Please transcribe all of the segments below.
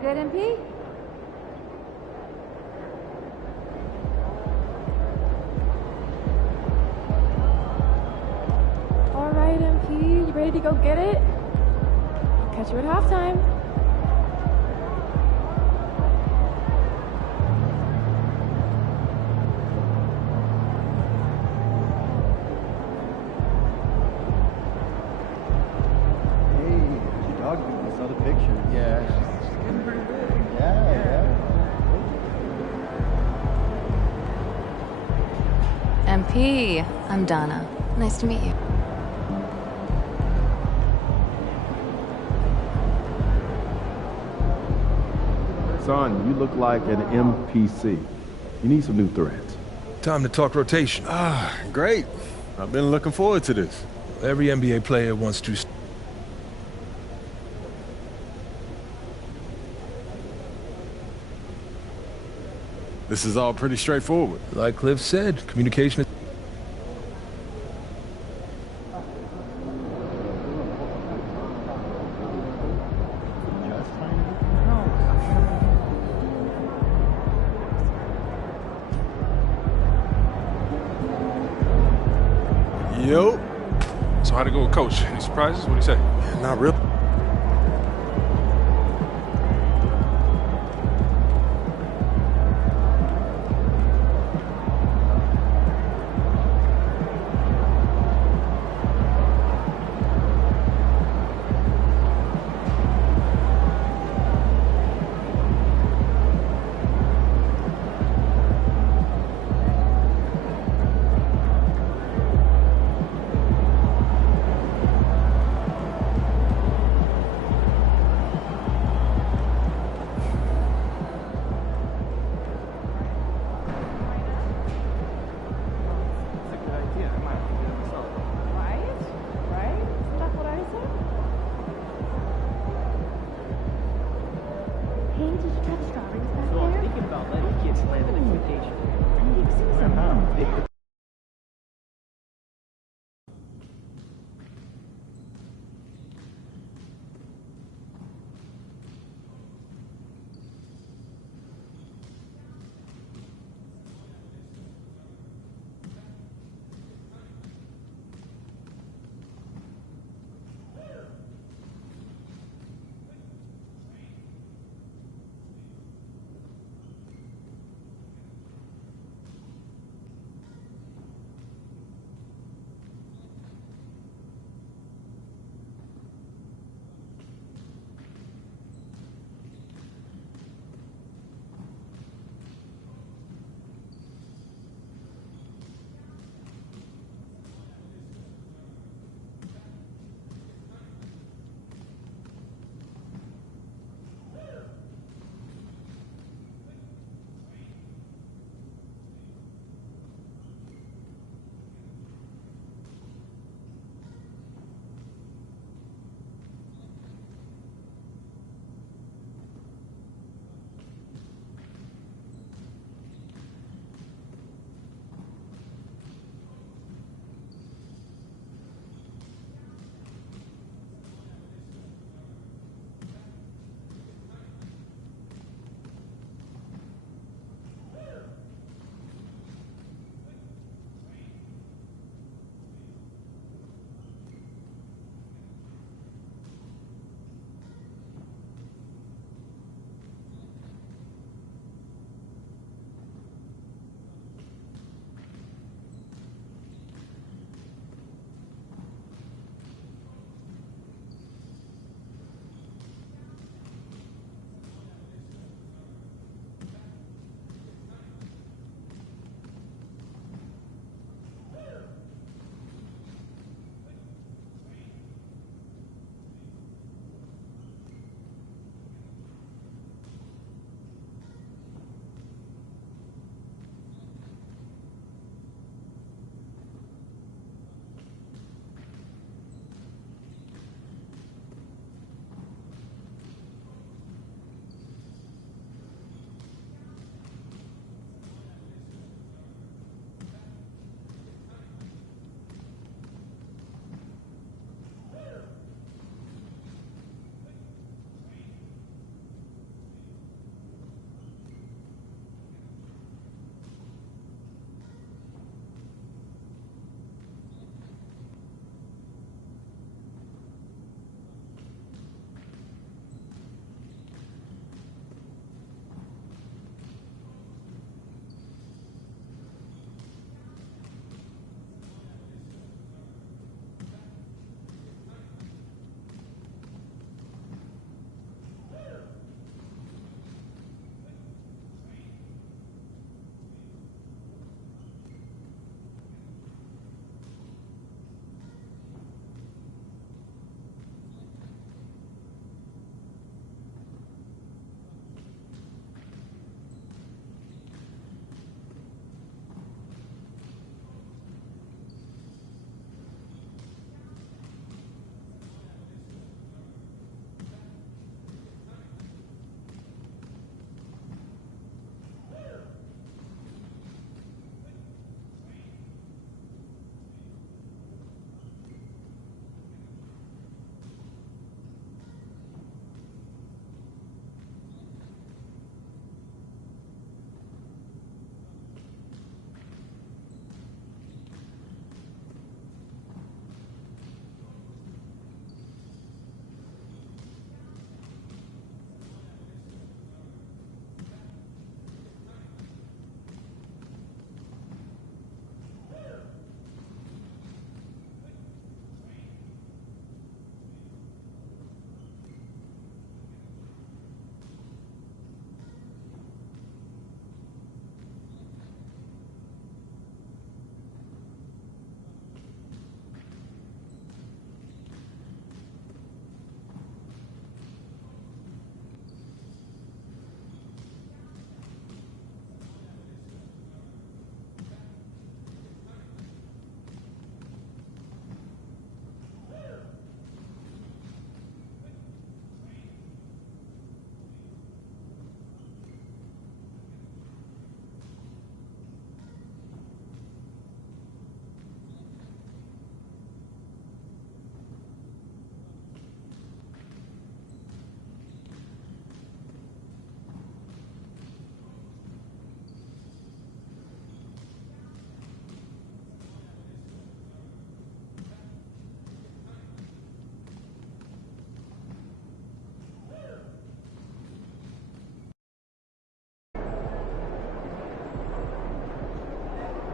good, MP? All right, MP, you ready to go get it? I'll catch you at halftime. Yeah, she's getting pretty big. Yeah. MP, I'm Donna. Nice to meet you. Son, you look like an MPC. You need some new threads. Time to talk rotation. Great. I've been looking forward to this. Every NBA player wants to... This is all pretty straightforward. Like Cliff said, communication is... Yo. So how'd it go with Coach? Any surprises? What'd he say? Not really.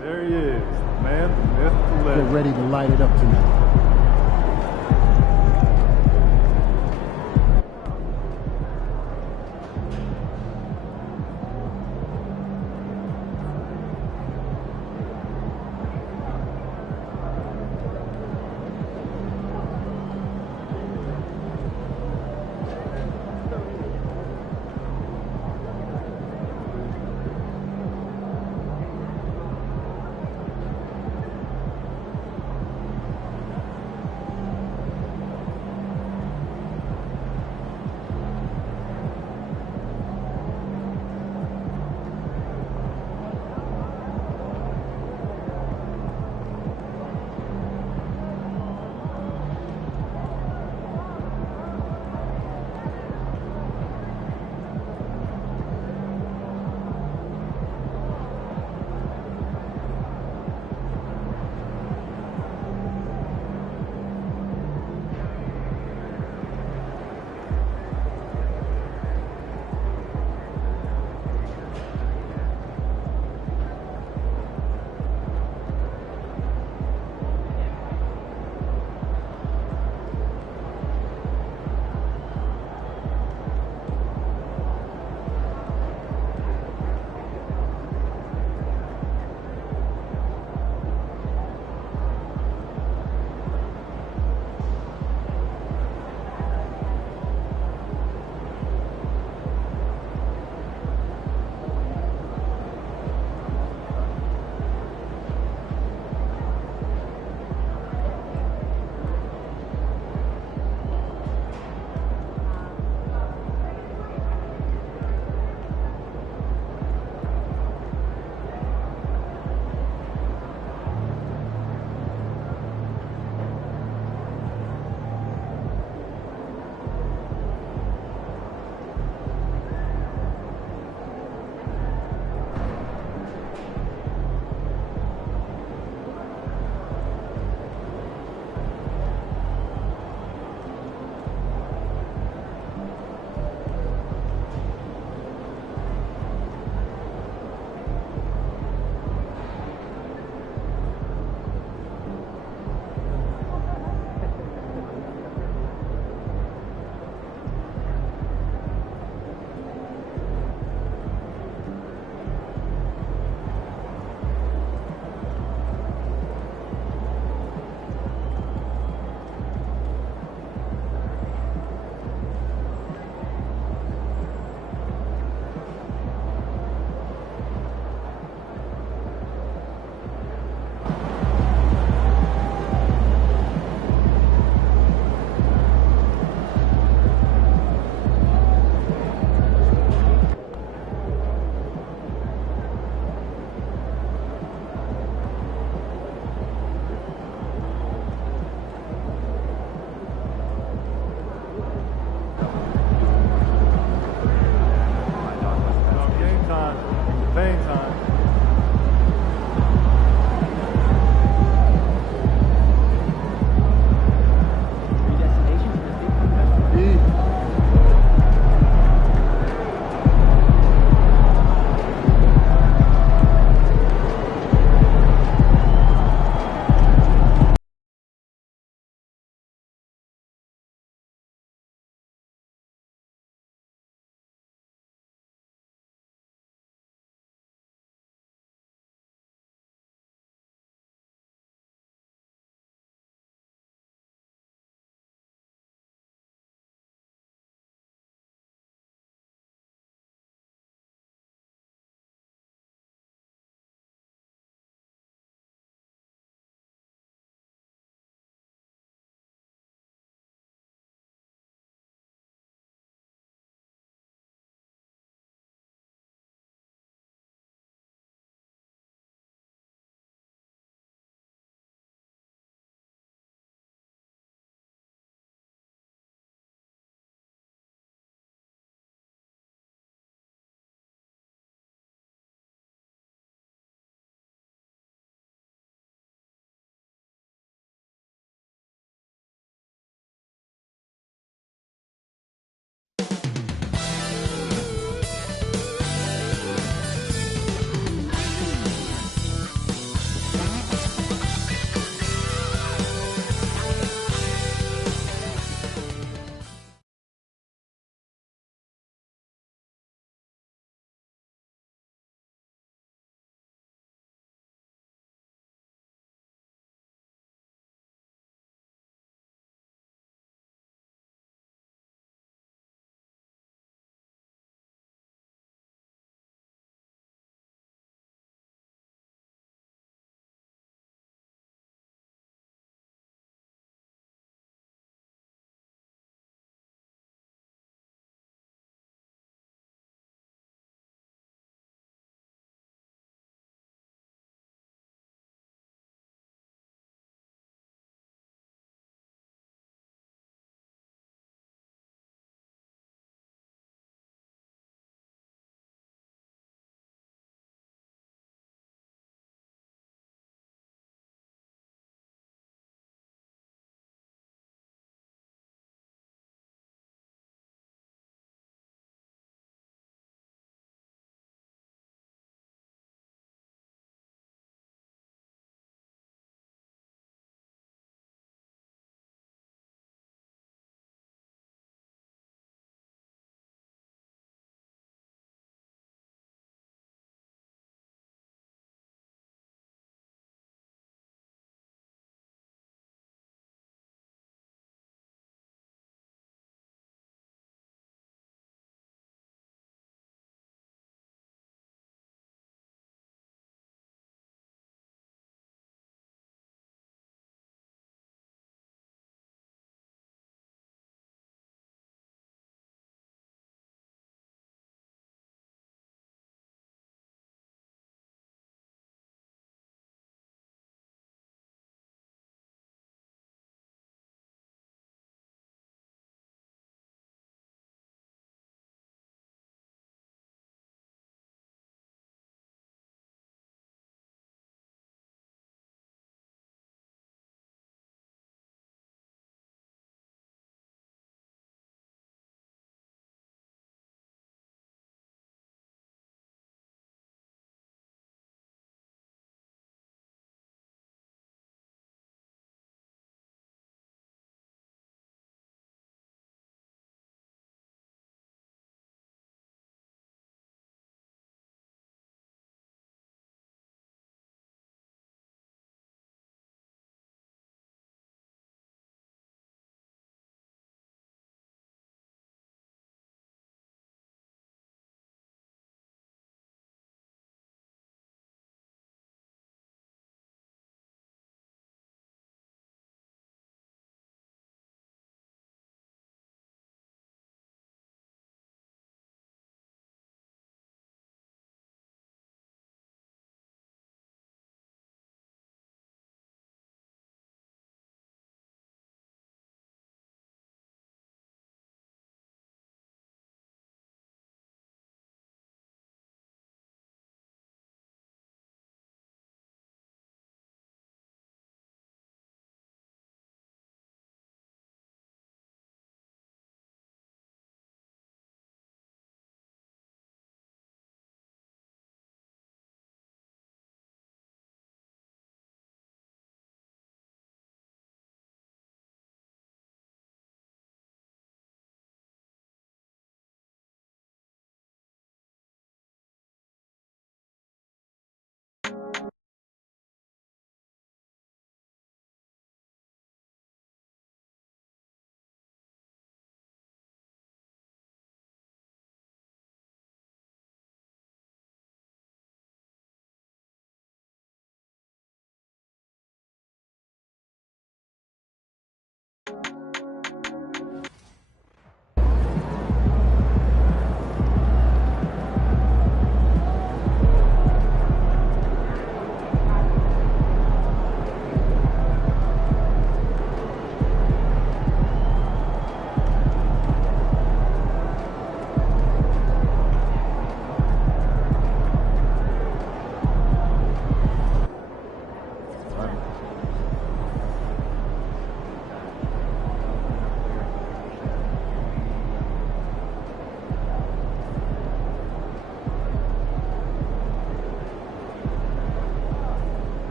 There he is, the man, the myth, the Get legend. ready to light it up tonight.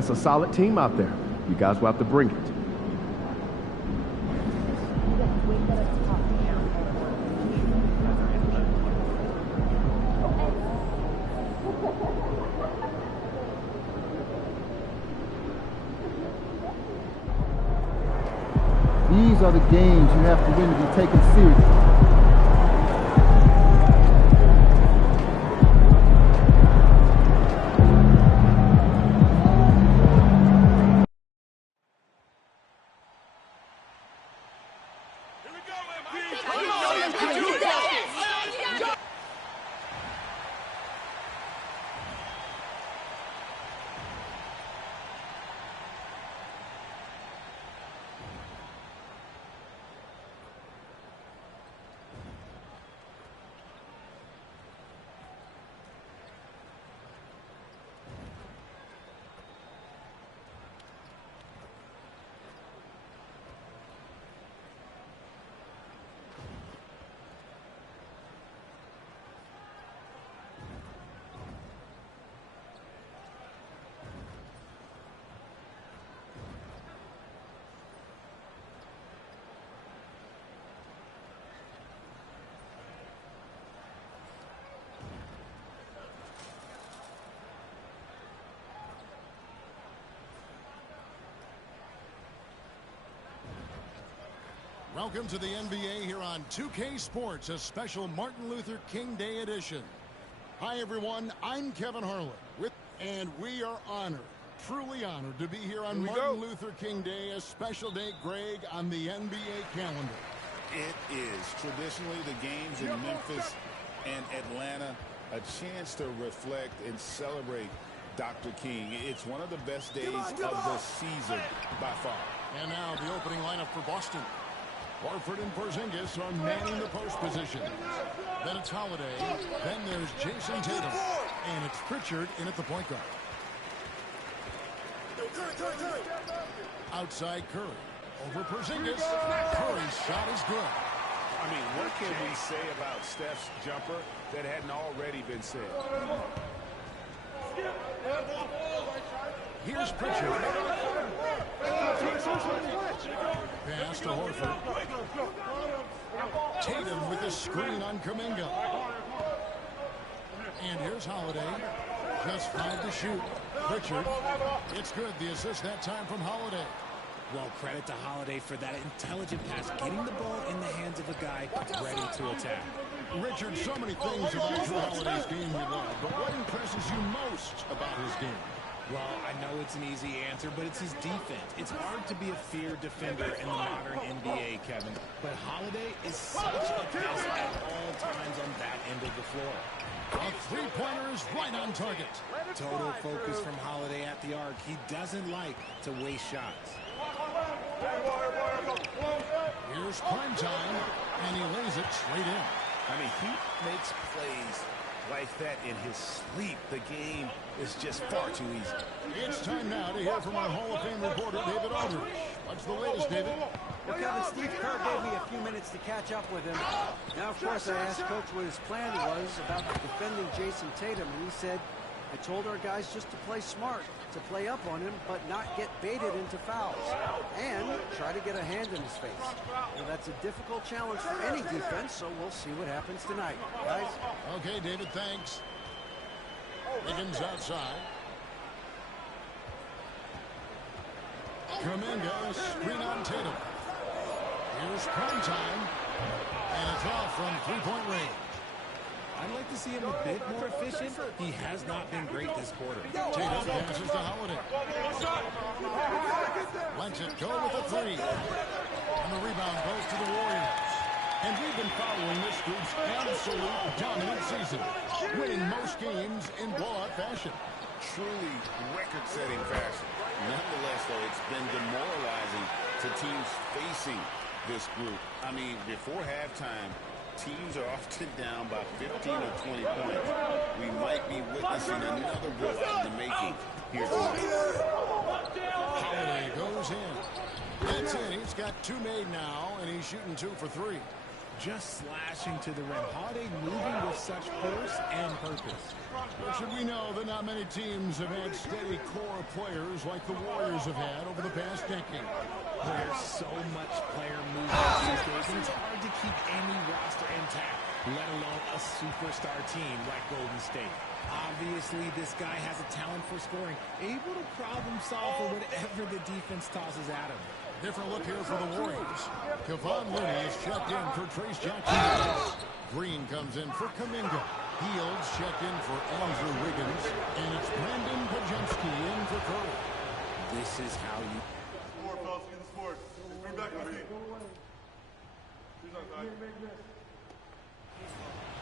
That's a solid team out there. You guys will have to bring it. These are the games you have to win to be taken seriously. Welcome to the NBA here on 2K Sports, a special Martin Luther King Day edition. Hi, everyone. I'm Kevin Harlan, and we are honored, truly honored, to be here on Martin Luther King Day, a special day, Greg, on the NBA calendar. It is traditionally the games in Memphis and Atlanta, a chance to reflect and celebrate Dr. King. It's one of the best days of the season by far. And now the opening lineup for Boston. Horford and Porzingis are manning the post position. Then it's Holiday. Then there's Jason Tatum. And it's Pritchard in at the point guard. Outside Curry. Over Porzingis. Curry's shot is good. I mean, what can we say about Steph's jumper that hadn't already been said? Here's Pritchard. Pass to Horford. Tatum with the screen on Kuminga. And here's Holiday. Just 5 to shoot. Pritchard. It's good. The assist that time from Holiday. Well, credit to Holiday for that intelligent pass, getting the ball in the hands of a guy ready to attack. Richard, so many things about Jrue Holiday's game you love, but what impresses you most about his game? Well, I know it's an easy answer, but it's his defense. It's hard to be a feared defender in the modern NBA, Kevin. But Holiday is such a pest at all times on that end of the floor. A three-pointer is right on target. Total focus from Holiday at the arc. He doesn't like to waste shots. Here's prime time, and he lays it straight in. I mean, he makes plays like that in his sleep. The game is just far too easy. It's time now to hear from our Hall of Fame reporter, David Aldridge. What's the latest, David? Well, Kevin, Steve Kerr gave me a few minutes to catch up with him. Now, of course, I asked Coach what his plan was about defending Jason Tatum, and he said, I told our guys just to play smart, to play up on him, but not get baited into fouls, and try to get a hand in his face. Well, that's a difficult challenge for any defense, so we'll see what happens tonight, guys. Okay, David, thanks. Higgins outside. Kuminga, screen on Tatum. Here's prime time, and it's off from three-point range. I'd like to see him a bit more efficient. He has not been great this quarter. Tatum passes to Holiday. Lets it go with a three. And the rebound goes to the Warriors. And we've been following this group's absolute dominant season, winning most games in blowout fashion. Truly record-setting fashion. Nonetheless, though, it's been demoralizing to teams facing this group. I mean, before halftime, teams are often down by 15 or 20 points. We might be witnessing another blowout in the making here tonight. Holiday goes in. That's it. He's got 2 made now, and he's shooting 2 for 3. just slashing to the rim. Holiday moving with such force and purpose. Well, should we know that not many teams have had steady core of players like the Warriors have had over the past decade. There's so much player movement these days, and it's hard to keep any roster intact, let alone a superstar team like Golden State. Obviously, this guy has a talent for scoring, able to problem solve for whatever the defense tosses at him. Different look here for the Warriors. Kevon Looney is checked in for Trace Jackson. Green comes in for Kuminga. Fields checked in for Andrew Wiggins. And it's Brandon Pajemski in for Curry. This is how you...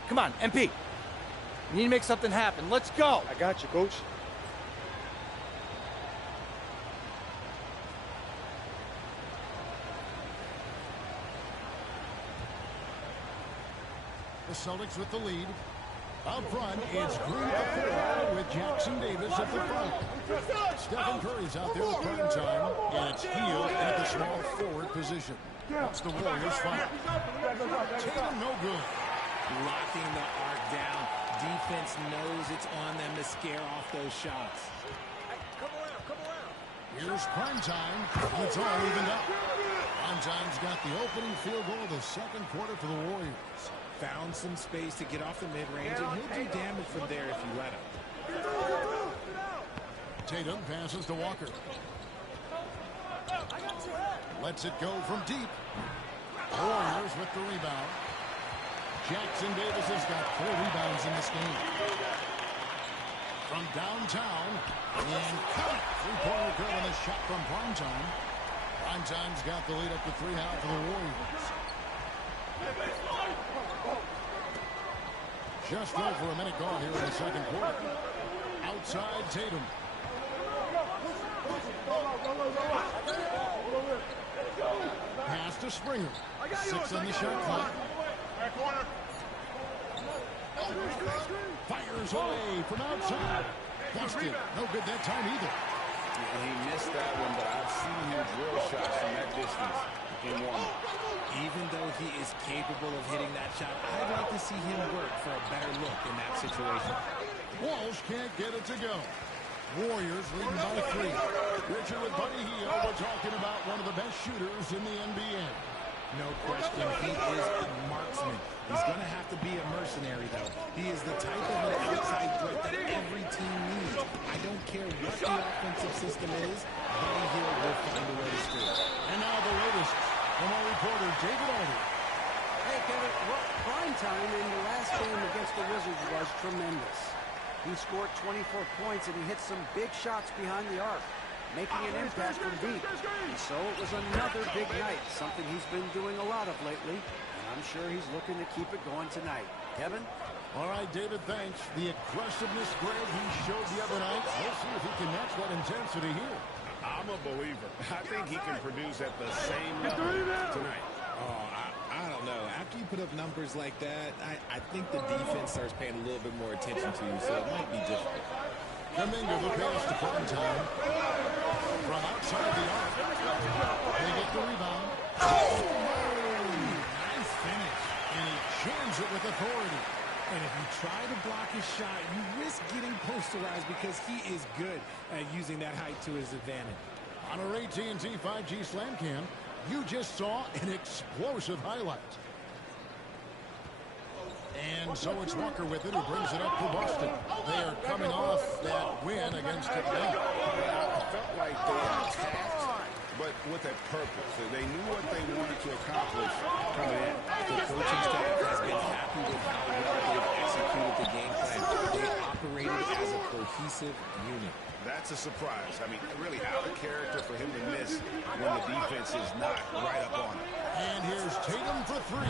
Come on, MP. We need to make something happen. Let's go. I got you, Coach. The Celtics with the lead. Up front, it's Green at the 4 with Jackson Davis at the front. Stephen Curry's out there with prime time, and it's Hield at the small forward position. That's the Warriors' fight. Tatum no good. Locking the arc down. Defense knows it's on them to scare off those shots. Here's prime time. It's all evened up. Prime time's got the opening field goal of the second quarter for the Warriors. Found some space to get off the mid-range, and he'll do damage from there if you let him. Tatum passes to Walker. Lets it go from deep. Warriors with the rebound. Jackson Davis has got 4 rebounds in this game. From downtown, and cut. Three-pointer good on the shot from Primetime. Primetime's got the lead up to 3 now for the Warriors. Just over a minute gone here in the second quarter. Outside Tatum. Pass to Springer. 6 on the shot clock. Fires away from outside. Busted. No good that time either. He missed that one, but I've seen him drill shots from that distance in one. Even though he is capable of hitting that shot, I'd like to see him work for a better look in that situation. Walsh can't get it to go. Warriors leading by 3. Richard with Buddy Hield. We're talking about one of the best shooters in the NBA. No question, he is a marksman. He's going to have to be a mercenary, though. He is the type of an outside threat that every team needs. I don't care what the offensive system is, Buddy Hield will find a way to score. And now the latest from our reporter, David Alder. Hey, Kevin, well, prime time in the last game against the Wizards was tremendous. He scored 24 points, and he hit some big shots behind the arc, making an impact from deep. And so it was another big night, something he's been doing a lot of lately, and I'm sure he's looking to keep it going tonight. Kevin? All right, David, thanks. The aggressiveness, Greg, he showed the other night. We'll see if he can match that intensity here. I'm a believer. I think he can produce at the same level tonight. Oh, I don't know. After you put up numbers like that, I think the defense starts paying a little bit more attention to you, so it might be difficult. Kuminga the pass to Primetime. From outside the arc. They get the rebound. Nice finish. And he jams it with authority. And if you try to block his shot, you risk getting posterized because he is good at using that height to his advantage. On our AT&T 5G Slam Cam, you just saw an explosive highlight. And so it's Walker with it who brings it up for Boston. They are coming off that win against Atlanta. It felt like they attacked, but with a purpose. They knew what they wanted to accomplish coming in. The coaching staff has been happy with how well they've executed the game plan. They operated as a cohesive unit. That's a surprise. I mean, really out of character for him to miss when the defense is not right up on him. And here's Tatum for 3.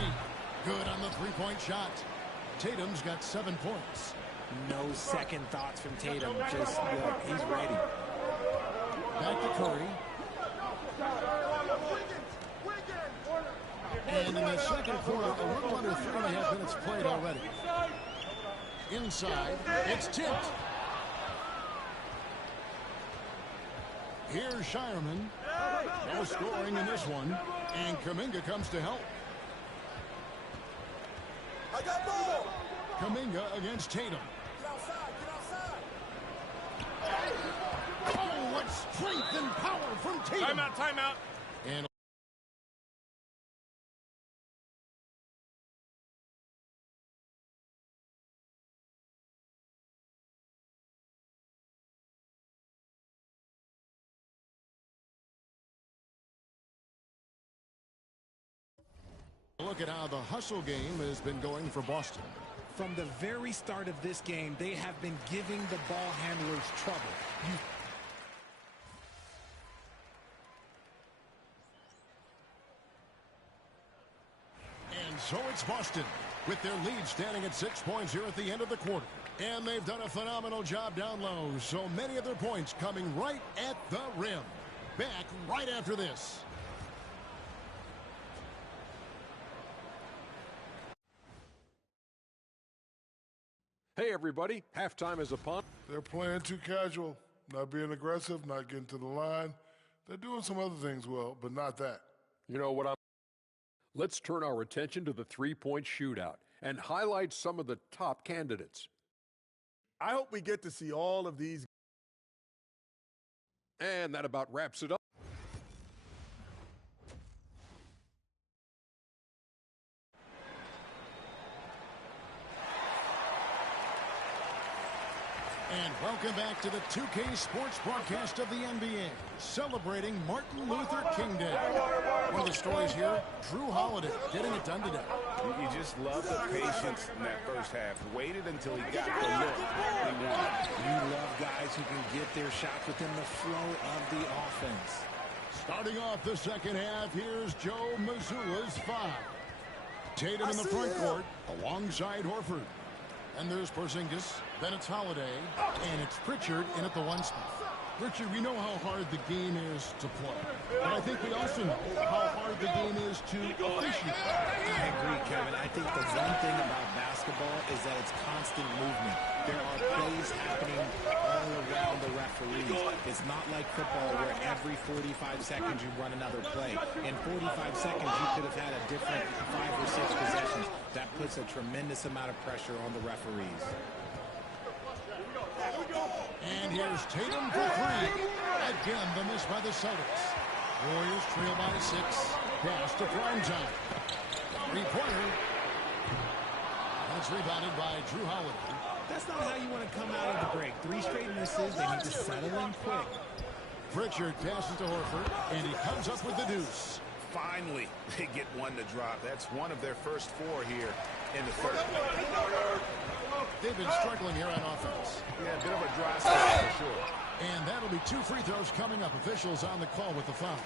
Good on the three-point shot. Tatum's got 7 points. No second thoughts from Tatum. Just look, he's ready. Back to Curry. And in the second quarter, a little under 3.5 minutes played already. Inside, it's tipped. Here's Shireman. No scoring in this one. And Kuminga comes to help. Kuminga against Tatum. Oh, what strength and power from Tatum. Timeout. And look at how the hustle game has been going for Boston. From the very start of this game, they have been giving the ball handlers trouble. And so it's Boston with their lead standing at 6 points here at the end of the quarter. And they've done a phenomenal job down low. So many of their points coming right at the rim. Back right after this. Hey, everybody. Halftime is upon. They're playing too casual, not being aggressive, not getting to the line. They're doing some other things well, but not that. You know what Let's turn our attention to the three-point shootout and highlight some of the top candidates. I hope we get to see all of these. And that about wraps it up. And welcome back to the 2K Sports broadcast of the NBA, celebrating Martin Luther King Day. One of the stories here, Drew Holiday getting it done today. You just love the patience in that first half. Waited until he got the look he wanted. You love guys who can get their shots within the flow of the offense. Starting off the second half, here's Joe Mazzulla's foul. Tatum in the front court alongside Horford. And there's Porzingis, then it's Holiday, and it's Pritchard in at the one spot. Pritchard, we know how hard the game is to play, but I think we also know how hard the game is to officiate. I agree, Kevin. I think the one thing about basketball is that it's constant movement. There are plays happening all around the referees. It's not like football where every 45 seconds you run another play. In 45 seconds, you could have had a different 5 or 6 possessions. That puts a tremendous amount of pressure on the referees. And here's Tatum for three. Again, the miss by the Celtics. Warriors trail by 6. Pass to Primetime. Three-pointer. That's rebounded by Drew Holiday. That's not how you want to come out of the break. 3 straight misses. They need to settle in quick. Pritchard passes to Horford, and he comes up with the deuce. Finally, they get one to drop. That's one of their first 4 here in the third. They've been struggling here on offense. Yeah, a bit of a dry spell for sure. And that'll be 2 free throws coming up. Officials on the call with the foul.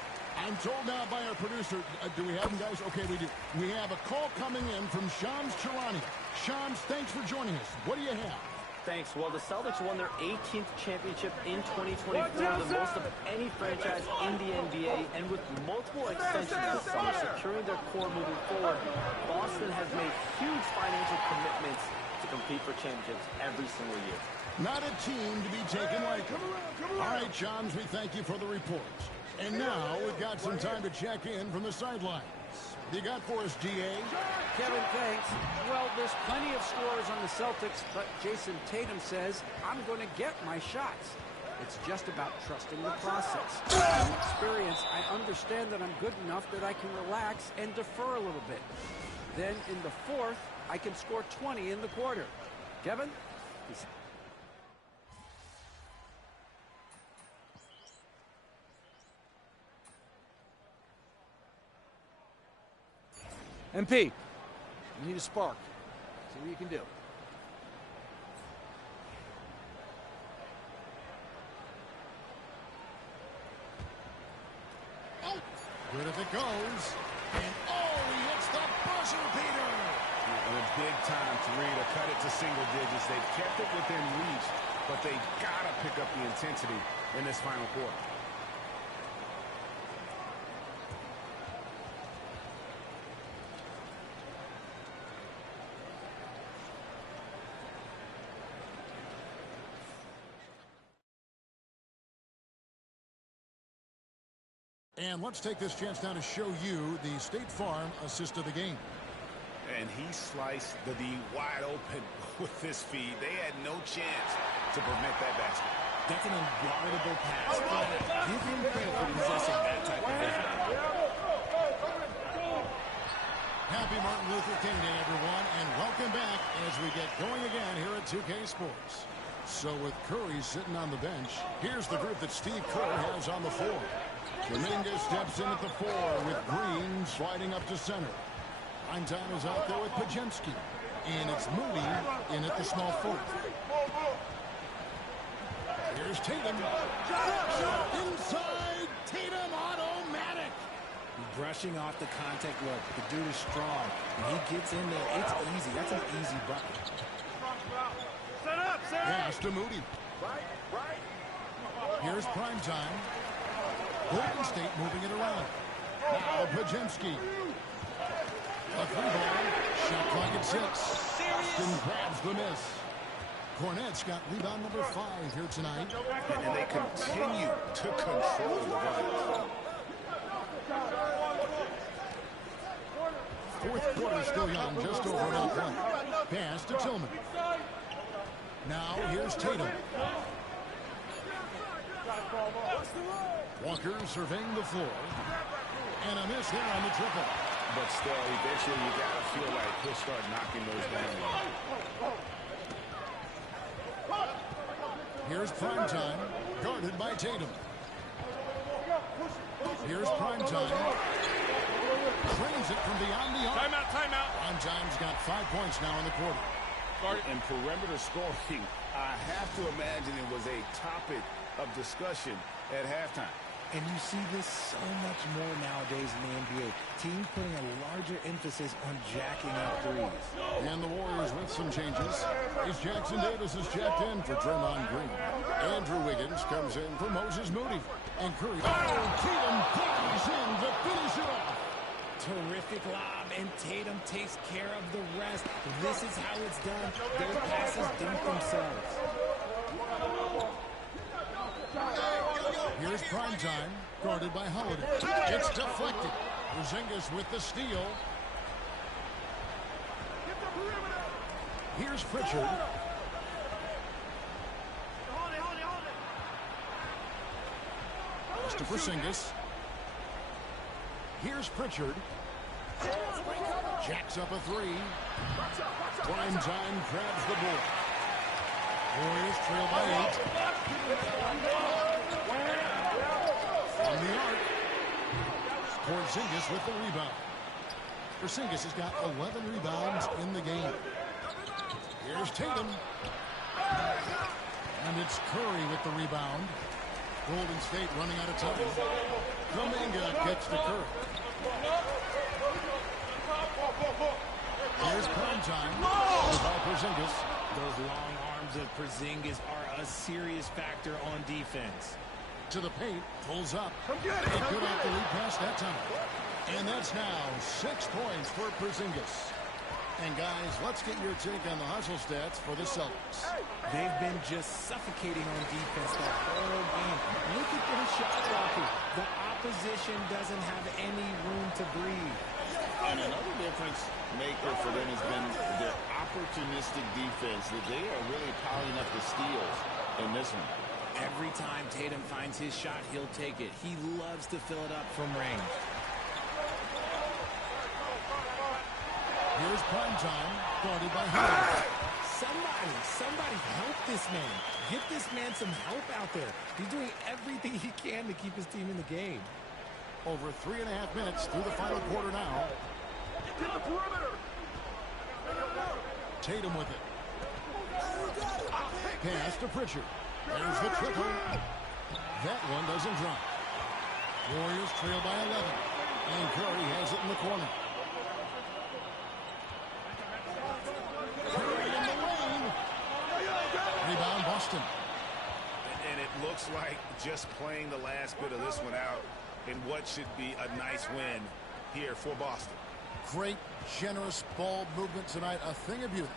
I'm told now by our producer, do we have them, guys? Okay, we do. We have a call coming in from Shams Charania. Shams, thanks for joining us. What do you have? Thanks. Well, the Celtics won their 18th championship in 2024, the most of any franchise in the NBA, and with multiple extensions this summer securing their core moving forward, Boston has made huge financial commitments to compete for championships every single year. Not a team to be taken lightly. All right, Shams, we thank you for the report. And now we've got some time to check in from the sidelines. What do you got for us, DA? Kevin, thanks. Well, there's plenty of scorers on the Celtics, but Jason Tatum says, I'm going to get my shots. It's just about trusting the process. From experience, I understand that I'm good enough that I can relax and defer a little bit. Then in the fourth, I can score 20 in the quarter. Kevin? MP, you need a spark. See what you can do. Oh, good if it goes. And he hits the buzzer beater. And a big-time three to cut it to single digits. They've kept it within reach, but they got to pick up the intensity in this final quarter. And let's take this chance now to show you the State Farm assist of the game. and he sliced the D wide open with this feed. They had no chance to prevent that basket. That's an unguardable pass. Give him credit for possessing that type of vision. Happy Martin Luther King Day, everyone, and welcome back as we get going again here at 2K Sports. So with Curry sitting on the bench, here's the group that Steve Kerr has on the floor. Dominguez steps in at the 4 with Green sliding up to center. Primetime is out there with Pajemski. And it's Moody in at the small forward. Here's Tatum. Inside, Tatum automatic. Brushing off the contact look. The dude is strong. When he gets in there, it's easy. That's an easy bucket. Pass to Moody. Here's Primetime. Golden State moving it around. Now Pajemski. A 3-ball. Shot clock at 6. Boston grabs the miss. Cornette's got rebound number 5 here tonight. And they continue to control the ball. Fourth quarter still young, just over an point. Pass to Tillman. Now here's Tatum. Walker surveying the floor. And a miss there on the triple. But still, eventually you got to feel like he'll start knocking those down. Here's Primetime, guarded by Tatum. Here's Primetime. Trains it from beyond the arc. Timeout. Primetime's got 5 points now in the quarter. And perimeter scoring, I have to imagine it was a topic of discussion at halftime. And you see this so much more nowadays in the NBA. Teams putting a larger emphasis on jacking up threes. And the Warriors with some changes. As Jackson Davis is jacked in for Draymond Green. Andrew Wiggins comes in for Moses Moody. And Curry. Tatum flies in to finish it off. Terrific lob, and Tatum takes care of the rest. This is how it's done. Their passes dunk themselves. Here's Primetime, guarded by Holiday. It's deflected. Porzingis with the steal. Here's Pritchard. Pass to Porzingis. Here's Pritchard. Jacks up a 3. Primetime grabs the board. Warriors trail by 8. On the arc. Porzingis with the rebound. Porzingis has got 11 rebounds in the game. Here's Tatum. And it's Curry with the rebound. Golden State running out of time. Kuminga gets to Curry. Here's Primetime. By Porzingis. Those long arms of Porzingis are a serious factor on defense. To the paint, pulls up. And good off the lead pass that time. And that's now 6 points for Porzingis. And guys, let's get your take on the hustle stats for the Celtics. They've been just suffocating on defense that whole game. Look at their shot blocking. The opposition doesn't have any room to breathe. And another difference maker for them has been their opportunistic defense. That they are really piling up the steals in this one. Every time Tatum finds his shot, he'll take it. He loves to fill it up from range. Here's Primetime, guarded by Howard. Somebody help this man. Get this man some help out there. He's doing everything he can to keep his team in the game. Over 3.5 minutes through the final quarter now. Tatum with it. Pass to Pritchard. There's the triple. That one doesn't drop. Warriors trail by 11. And Curry has it in the corner. Curry in the lane. Rebound Boston. And it looks like just playing the last bit of this one out in what should be a nice win here for Boston. Great, generous ball movement tonight. A thing of beauty.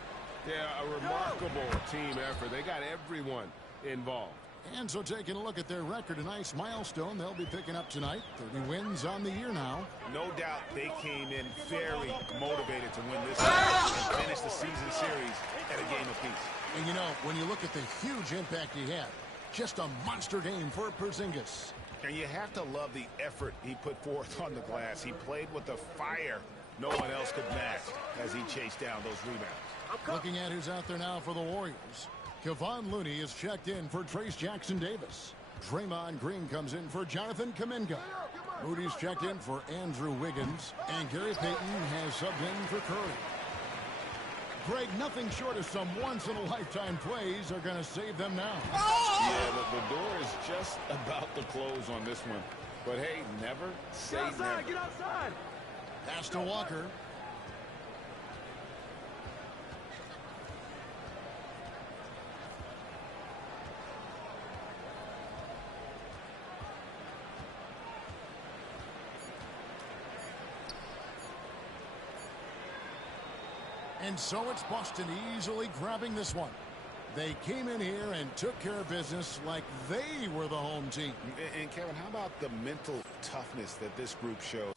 Yeah, a remarkable team effort. They got everyone involved. And so taking a look at their record, a nice milestone they'll be picking up tonight. 30 wins on the year now. No doubt they came in very motivated to win this and finish the season series at a game apiece. And you know, when you look at the huge impact he had, just a monster game for Porzingis. And you have to love the effort he put forth on the glass. He played with a fire no one else could match as he chased down those rebounds. Looking at who's out there now for the Warriors. Kevon Looney is checked in for Trace Jackson-Davis. Draymond Green comes in for Jonathan Kuminga. Moody's checked in for Andrew Wiggins. And Gary Payton has subbed in for Curry. Greg, nothing short of some once-in-a-lifetime plays are going to save them now. Yeah, the door is just about to close on this one. But hey, never say never. Get outside! Pass to Walker. And so it's Boston easily grabbing this one. They came in here and took care of business like they were the home team. And Kevin, how about the mental toughness that this group showed?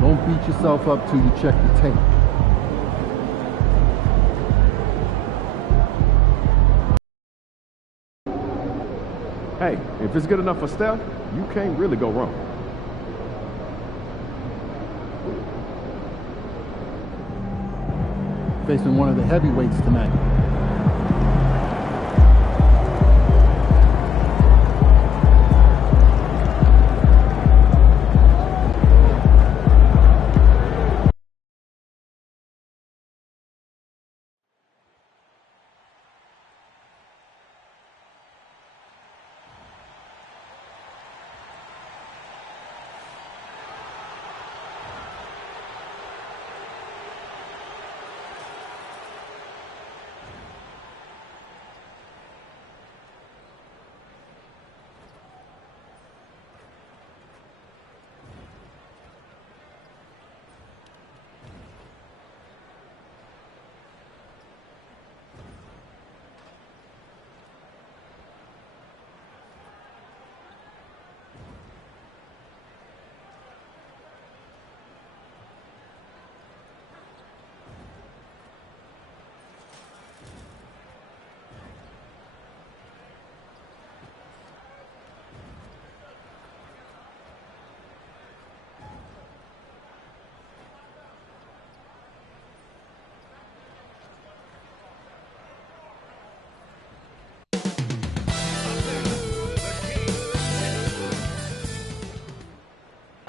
Don't beat yourself up till you check the tape. Hey, if it's good enough for Steph, you can't really go wrong. Facing one of the heavyweights tonight.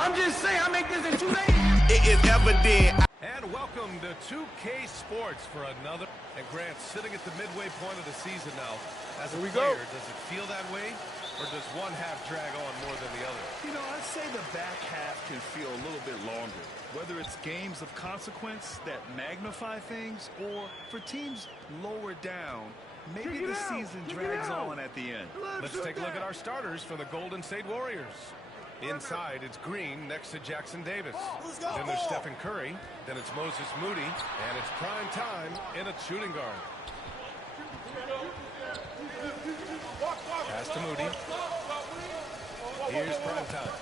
I'm just saying, I make this in 2 days. It is evident. And welcome to 2K Sports for another. And Grant, sitting at the midway point of the season now, as a player, does it feel that way? Or does one half drag on more than the other? You know, I'd say the back half can feel a little bit longer. Whether it's games of consequence that magnify things, or for teams lower down, maybe the season drags on at the end. Let's take a look at our starters for the Golden State Warriors. Inside, it's Green next to Jackson-Davis. Then there's Stephen Curry. Then it's Moses Moody. And it's prime time in a shooting guard. Pass to Moody. Here's prime time.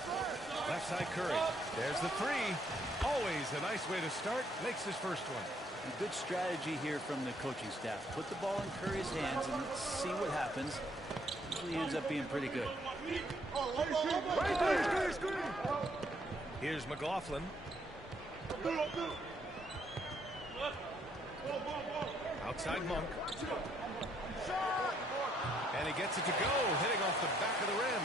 Left side Curry. There's the three. Always a nice way to start. Makes his first one. A good strategy here from the coaching staff. Put the ball in Curry's hands and see what happens. Usually ends up being pretty good. Here's McLaughlin. Outside Monk. And he gets it to go, hitting off the back of the rim.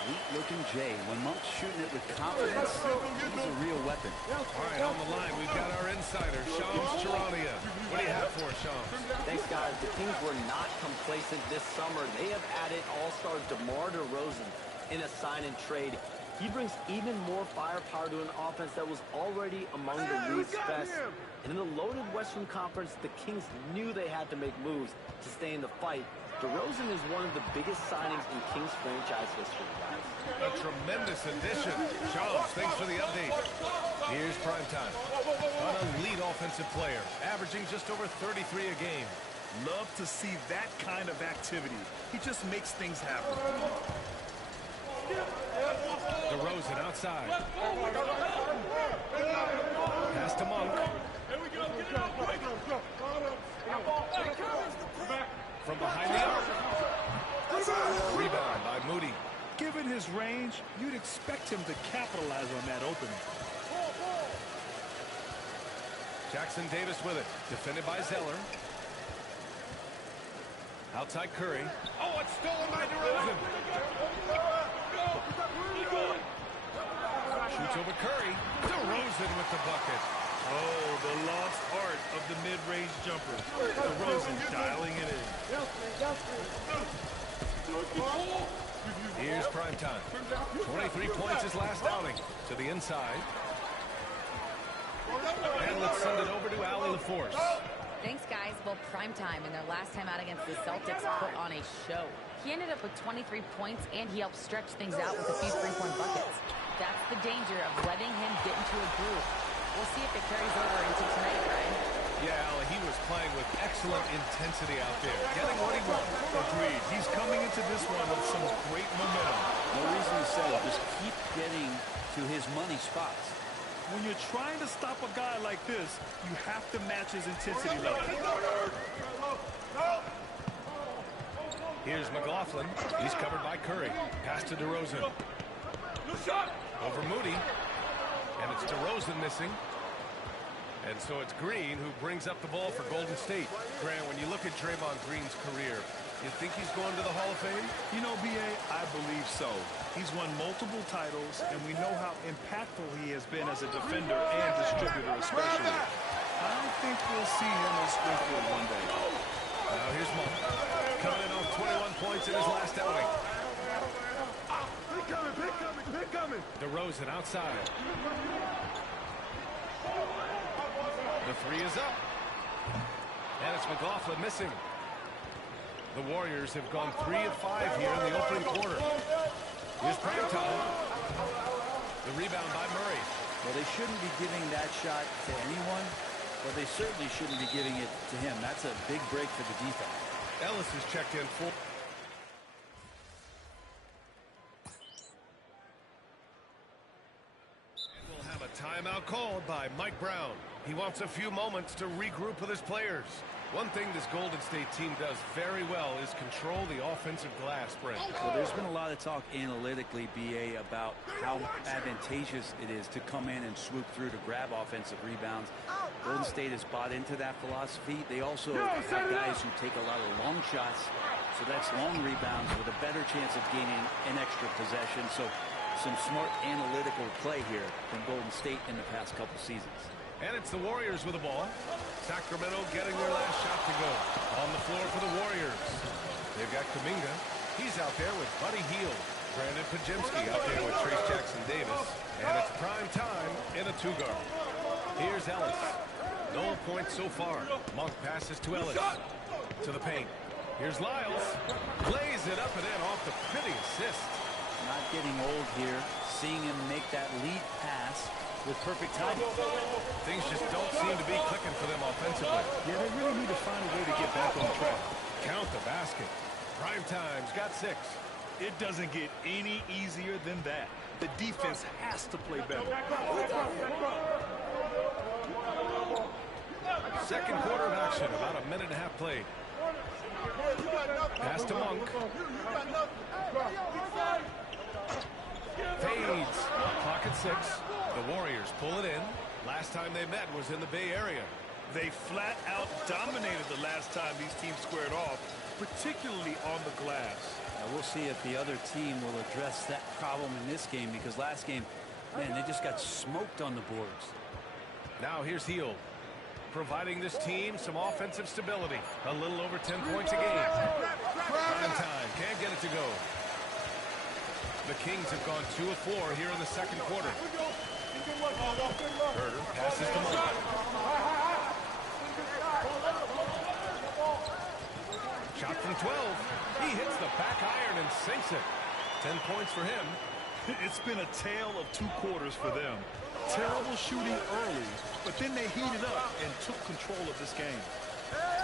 Sweet-looking Jay. When Monk's shooting it with confidence, he's a real weapon. All right, on the line, we've got our insider, Shams Charania. What do you have for us, Shams? Thanks, guys. The Kings were not complacent this summer. They have added all-star DeMar DeRozan in a sign and trade. He brings even more firepower to an offense that was already among the league's best. And in the loaded Western Conference, the Kings knew they had to make moves to stay in the fight. DeRozan is one of the biggest signings in Kings franchise history, guys. A tremendous addition. Charles, thanks for the update. Here's Primetime. An elite offensive player, averaging just over 33 a game. Love to see that kind of activity. He just makes things happen. DeRozan outside. Pass to Monk. From behind the arc. Rebound by Moody. Given his range, you'd expect him to capitalize on that opening. Jackson Davis with it. Defended by Zeller. Outside Curry. Oh, it's stolen by DeRozan. Shoots over Curry. DeRozan with the bucket. Oh, the lost art of the mid-range jumper. DeRozan dialing it in. Here's Primetime. 23 points his last outing. To the inside. And let's send it over to Allie LaForce. Thanks, guys. Well, Primetime in their last time out against the Celtics put on a show. He ended up with 23 points, and he helped stretch things out with a few three-point buckets. That's the danger of letting him get into a groove. We'll see if it carries over into tonight, Brian. Yeah, Allie, he was playing with excellent intensity out there, getting what he wanted. Agreed. He's coming into this one with some great momentum. No reason to settle. Just keep getting to his money spots. When you're trying to stop a guy like this, you have to match his intensity level. Here's McLaughlin. He's covered by Curry. Pass to DeRozan. Over Moody. And it's DeRozan missing. And so it's Green who brings up the ball for Golden State. Grant, when you look at Draymond Green's career, you think he's going to the Hall of Fame? You know, B.A., I believe so. He's won multiple titles, and we know how impactful he has been as a defender and distributor especially. I think we'll see him in Springfield one day. Now here's Monk. Coming in off 21 points in his last outing. They're coming. DeRozan outside. The three is up. And it's McLaughlin missing. The Warriors have gone 3 of 5 here in the opening quarter. Here's Primetime. The rebound by Murray. Well, they shouldn't be giving that shot to anyone, but they certainly shouldn't be giving it to him. That's a big break for the defense. Ellis is checked in for. And we'll have a timeout called by Mike Brown. He wants a few moments to regroup with his players. One thing this Golden State team does very well is control the offensive glass, Brent. Well, there's been a lot of talk analytically, BA, about how advantageous it is to come in and swoop through to grab offensive rebounds. Golden State has bought into that philosophy. They also have guys who take a lot of long shots, so that's long rebounds with a better chance of gaining an extra possession. So some smart analytical play here from Golden State in the past couple seasons. And it's the Warriors with the ball. Sacramento getting their last shot to go. On the floor for the Warriors. They've got Kuminga. He's out there with Buddy Hield. Brandon Pajemski out there with Trace Jackson Davis. And it's prime time in a two-guard. Here's Ellis. No points so far. Monk passes to Ellis. To the paint. Here's Lyles. Lays it up and in off the pretty assist. Not getting old here. Seeing him make that lead pass with perfect timing. Things just don't seem to be clicking for them offensively. Yeah, they really need to find a way to get back on track. Count the basket. Primetime's got 6. It doesn't get any easier than that. The defense has to play better. Second quarter of action, about a minute and a half played. Pass to Monk. Fades. Clock at 6. The Warriors pull it in. Last time they met was in the Bay Area. They flat out dominated the last time these teams squared off, particularly on the glass. Now we'll see if the other team will address that problem in this game, because last game, man, they just got smoked on the boards. Now here's Hield, providing this team some offensive stability. A little over 10 points a game. Prime time, can't get it to go. The Kings have gone 2 of 4 here in the second quarter. Herter passes to Monk. Shot from 12. He hits the back iron and sinks it. 10 points for him. It's been a tale of 2 quarters for them. Terrible shooting early, but then they heated up and took control of this game.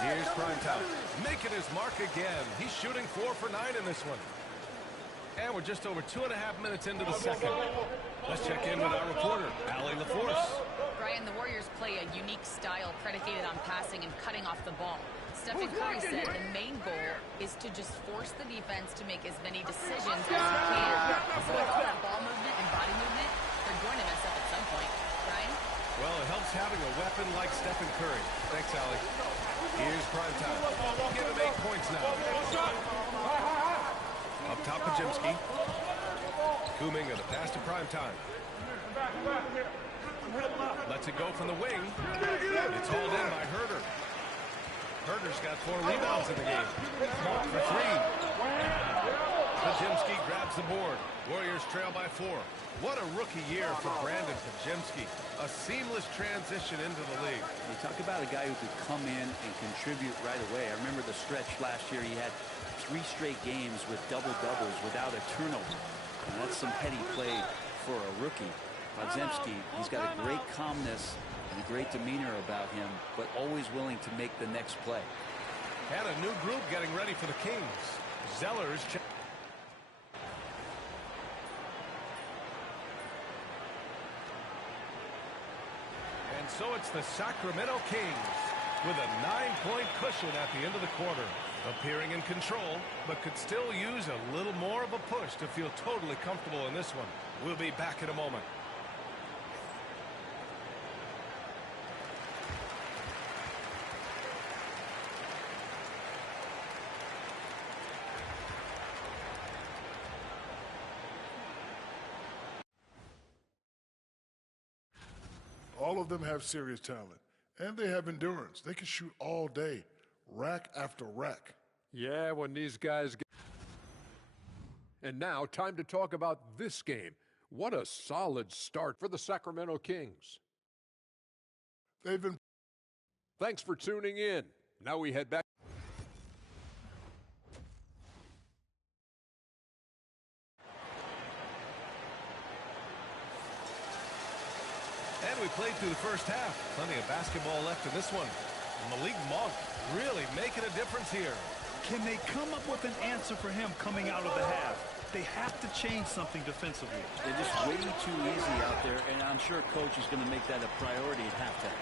Here's Primetime, making his mark again. He's shooting 4 for 9 in this one. And we're just over 2.5 minutes into the second. Let's check in with our reporter, Allie LaForce. Brian, the Warriors play a unique style predicated on passing and cutting off the ball. Stephen Curry said the main goal is to just force the defense to make as many decisions as he can. So with all that ball movement and body movement, they're going to mess up at some point. Brian? Well, it helps having a weapon like Stephen Curry. Thanks, Allie. Here's Primetime. Give him 8 points now. Up top, Podziemski. Kuminga, the pass to Primetime. Lets it go from the wing. It's hauled in by Herter. Herter's got 4 rebounds in the game. Monk for 3. Podziemski grabs the board. Warriors trail by 4. What a rookie year for Brandon Podziemski. A seamless transition into the league. You talk about a guy who could come in and contribute right away. I remember the stretch last year. He had 3 straight games with double-doubles without a turnover. And that's some heady play for a rookie. Podziemski, he's got a great calmness and a great demeanor about him, but always willing to make the next play. And a new group getting ready for the Kings. Zeller's check. And so it's the Sacramento Kings with a 9-point cushion at the end of the quarter. Appearing in control, but could still use a little more of a push to feel totally comfortable in this one. We'll be back in a moment. All of them have serious talent, and they have endurance. They can shoot all day, rack after rack. Yeah, when these guys get... And now, time to talk about this game. What a solid start for the Sacramento Kings. They've been... Thanks for tuning in. Now we head back. And we played through the first half. Plenty of basketball left in this one. Malik Monk really making a difference here. Can they come up with an answer for him coming out of the half? They have to change something defensively. They're just way too easy out there, and I'm sure Coach is going to make that a priority at halftime.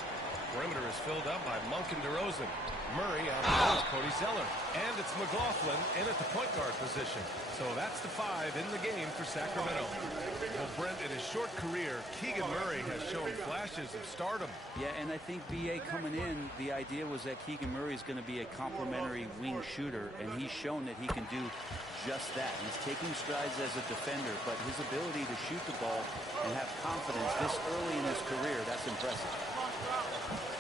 Perimeter is filled up by Monk and DeRozan. Murray out of Cody Zeller. And it's McLaughlin in at the point guard position. So that's the 5 in the game for Sacramento. Well, Brent, in his short career, Keegan Murray has shown flashes of stardom. Yeah, and I think B.A. coming in, the idea was that Keegan Murray is going to be a complimentary wing shooter, and he's shown that he can do just that. He's taking strides as a defender, but his ability to shoot the ball and have confidence this early in his career, that's impressive.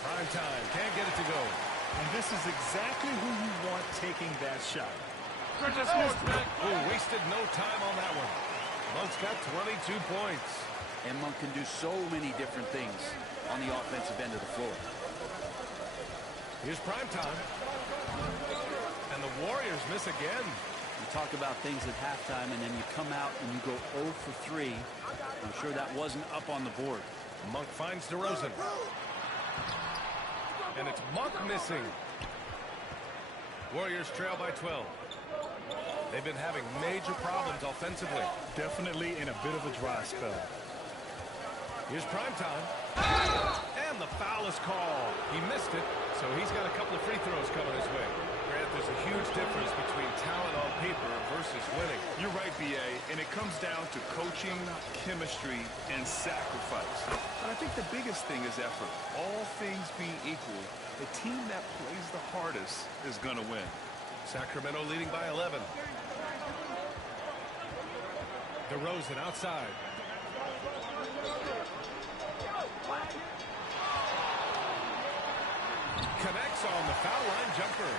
Prime time, can't get it to go. And this is exactly who you want taking that shot. Oh, wasted no time on that one. Monk's got 22 points. And Monk can do so many different things on the offensive end of the floor. Here's prime time. And the Warriors miss again. You talk about things at halftime, and then you come out and you go 0 for 3. I'm sure that wasn't up on the board. Monk finds DeRozan. And it's Monk missing. Warriors trail by 12. They've been having major problems offensively. Definitely in a bit of a dry spell. Here's primetime. And the foul is called. He missed it, so he's got a couple of free throws coming his way. Grant, there's a huge difference between talent on paper versus winning. You're right, B.A., and it comes down to coaching, chemistry, and sacrifice. But I think the biggest thing is effort. All things being equal, the team that plays the hardest is going to win. Sacramento leading by 11. DeRozan outside. Connects on the foul line jumper.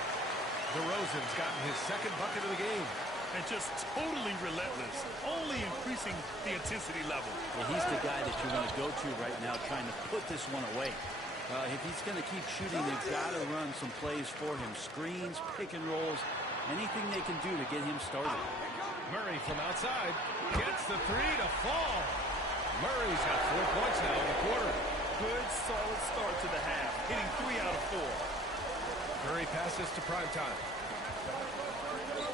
DeRozan's gotten his second bucket of the game. and just totally relentless, only increasing the intensity level. Yeah, he's the guy that you want to go to right now, trying to put this one away. If he's going to keep shooting, they've got to run some plays for him. Screens, pick and rolls, anything they can do to get him started. Murray from outside gets the three to fall. Murray's got 4 points now in the quarter. Good, solid start to the half, hitting 3 out of 4. Curry passes to Primetime.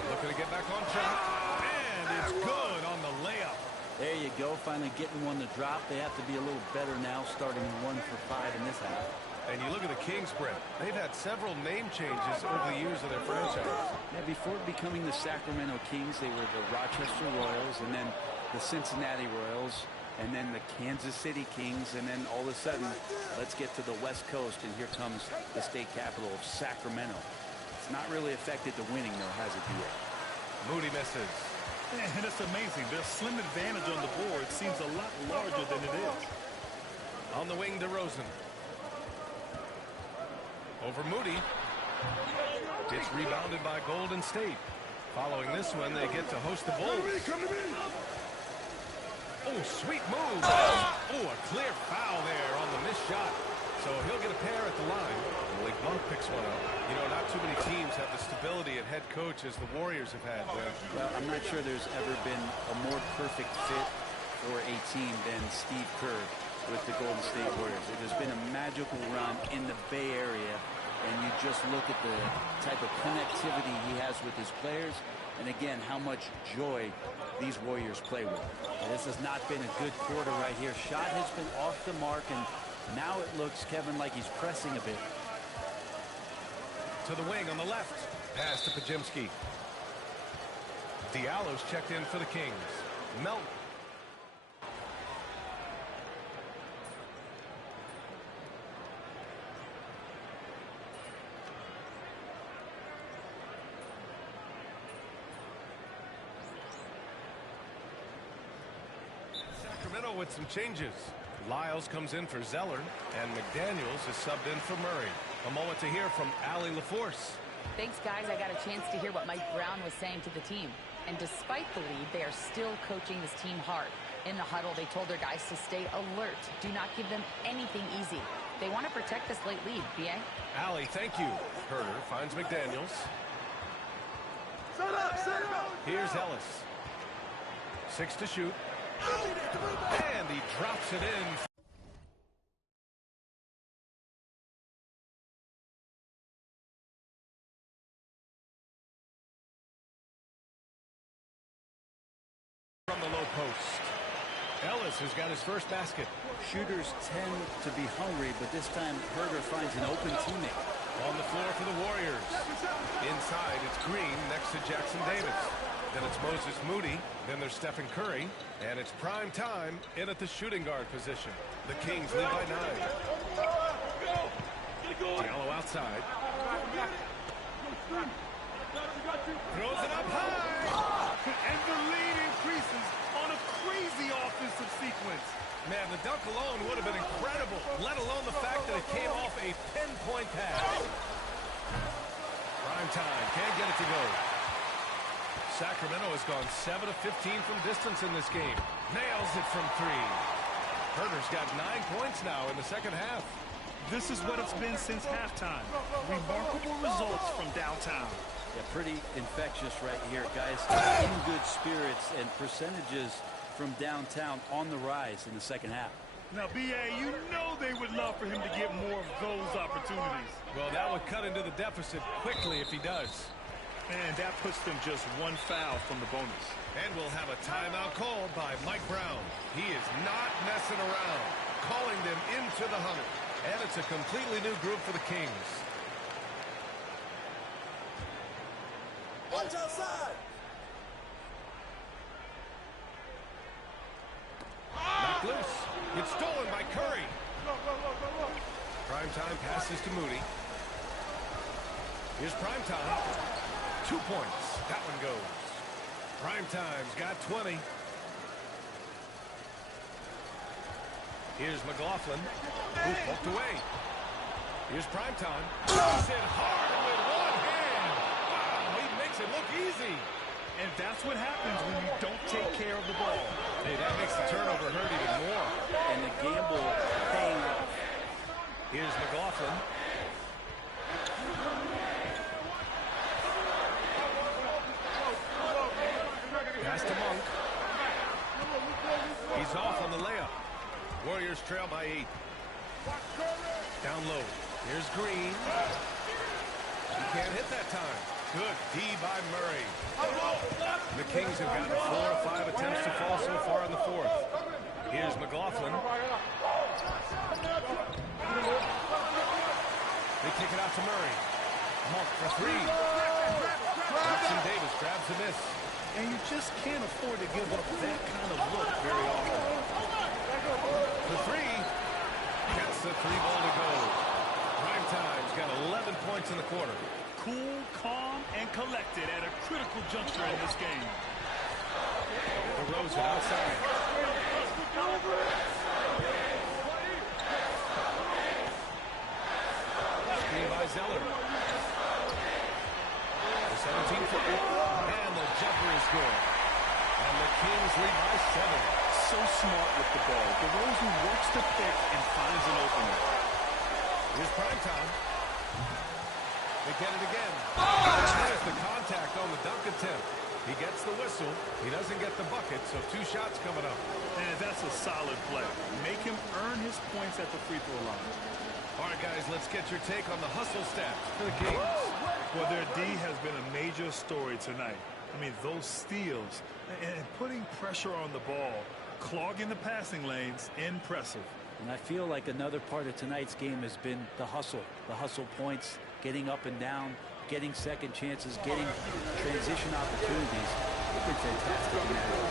Looking to get back on track, and it's good on the layup. There you go, finally getting one to drop. They have to be a little better now, starting 1 for 5 in this half. And you look at the Kings, Brett. They've had several name changes over the years of their franchise. Yeah, before becoming the Sacramento Kings, they were the Rochester Royals, and then the Cincinnati Royals, and then the Kansas City Kings, and then all of a sudden, let's get to the West Coast, and here comes the state capital of Sacramento. It's not really affected the winning, though, has it, D.A.? Moody misses. And it's amazing. Their slim advantage on the board seems a lot larger than it is. On the wing, DeRozan. Over Moody. It's rebounded by Golden State. Following this one, they get to host the Bulls. Oh, sweet move. Oh, a clear foul there on the missed shot. So he'll get a pair at the line. Malik Monk picks one up. You know, not too many teams have the stability at head coach as the Warriors have had. Well, I'm not sure there's ever been a more perfect fit for a team than Steve Kerr with the Golden State Warriors. It has been a magical run in the Bay Area, and you just look at the type of connectivity he has with his players, and again, how much joy these Warriors play with. This has not been a good quarter right here. Shot has been off the mark, and now it looks, Kevin, like he's pressing a bit. To the wing on the left. Pass to Pajimski. Diallo's checked in for the Kings. Melton. Sacramento with some changes. Lyles comes in for Zeller, and McDaniels is subbed in for Murray. A moment to hear from Allie LaForce. Thanks, guys. I got a chance to hear what Mike Brown was saying to the team. And despite the lead, they are still coaching this team hard. In the huddle, they told their guys to stay alert. Do not give them anything easy. They want to protect this late lead, B.A. Allie, thank you. Herter finds McDaniels. Here's Ellis. 6 to shoot. And he drops it in. From the low post. Ellis has got his first basket. Shooters tend to be hungry, but this time Herter finds an open teammate. On the floor for the Warriors. Inside, it's Green next to Jackson Davis. Then it's Moses Moody. Then there's Stephen Curry. And it's prime time in at the shooting guard position. The Kings lead by 9. Diallo outside. Throws it up high. And the lead increases on a crazy offensive sequence. Man, the dunk alone would have been incredible, let alone the fact that it came off a pinpoint pass. Prime time, can't get it to go. Sacramento has gone 7 of 15 from distance in this game. Nails it from 3. Herter's got 9 points now in the second half. This is what it's been since halftime. Remarkable results from downtown. Yeah, pretty infectious right here, guys. In good spirits, and percentages from downtown on the rise in the second half. Now, B.A., you know they would love for him to get more of those opportunities. Well, that would cut into the deficit quickly if he does. And that puts them just 1 foul from the bonus. And we'll have a timeout called by Mike Brown. He is not messing around, calling them into the huddle. And it's a completely new group for the Kings. Watch outside! Knocked loose. It's stolen by Curry. Primetime passes to Moody. Here's Primetime. 2 points. That one goes. Primetime's got 20. Here's McLaughlin, who poked away. Here's Primetime. Puts it hard with one hand. Wow, he makes it look easy. And that's what happens when you don't take care of the ball. Hey, that makes the turnover hurt even more. And the gamble paying off. Here's McLaughlin. Pass to Monk. He's off on the layup. Warriors trail by 8. Down low. Here's Green. He can't hit that time. Good D by Murray. The Kings have gotten 4 or 5 attempts to fall so far in the fourth. Here's McLaughlin. They kick it out to Murray. Monk for 3. Jackson Davis grabs the miss. And you just can't afford to give up that kind of look very often. The 3. Gets the 3-ball to go. Primetime's got 11 points in the quarter. Cool, calm, and collected at a critical juncture in this game. DeRozan outside. Screen by Zeller. The 17-footer. And the jumper is good. And the Kings lead by 7. So smart with the ball. DeRozan works the pick and finds an opening. Here's Primetime. They get it again. There's the contact on the dunk attempt. He gets the whistle. He doesn't get the bucket, so 2 shots coming up. And that's a solid play. Make him earn his points at the free throw line. All right, guys, let's get your take on the hustle stats for the Kings. Well, their D has been a major story tonight. I mean, those steals and putting pressure on the ball, clogging the passing lanes, impressive. And I feel like another part of tonight's game has been the hustle points, getting up and down, getting second chances, getting transition opportunities. They've been fantastic in that area.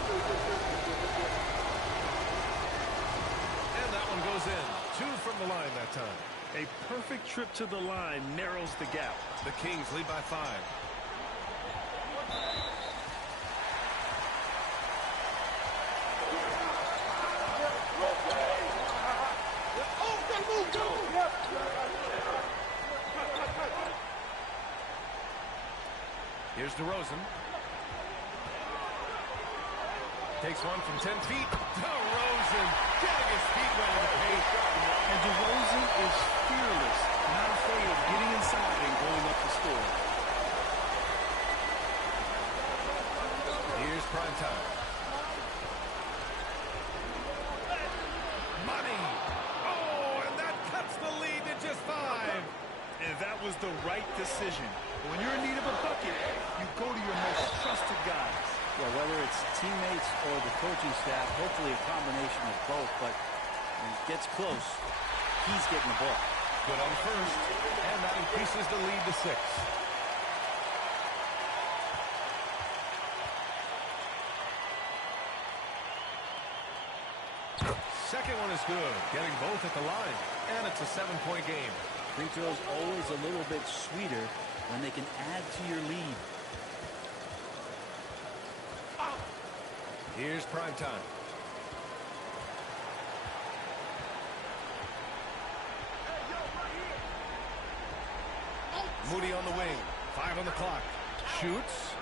And that one goes in. 2 from the line that time. A perfect trip to the line narrows the gap. The Kings lead by 5. Here's DeRozan. Takes one from 10 feet. DeRozan getting his feet wet in the paint. And DeRozan is fearless, not afraid of getting inside and going up the score. Here's Primetime. Money. Oh, and that cuts the lead to just 5. And that was the right decision. When you're in need of a bucket, you go to your most trusted guys. Yeah, whether it's teammates or the coaching staff, hopefully a combination of both, but when it gets close, he's getting the ball. Good on first, and that increases the lead to 6. Second one is good, getting both at the line, and it's a 7-point game. Free throws always a little bit sweeter when they can add to your lead. Here's Primetime. Moody on the wing. 5 on the clock. Shoots.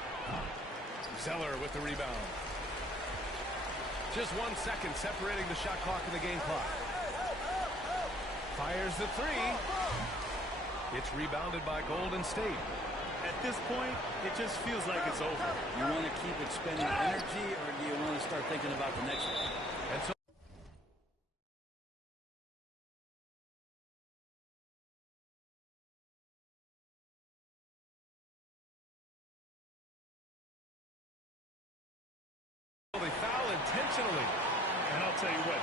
Zeller with the rebound. Just 1 second separating the shot clock and the game clock. Fires the 3. It's rebounded by Golden State. At this point, it just feels like it's over. You want to keep expending energy, or do you want to start thinking about the next one? And so they foul intentionally. And I'll tell you what.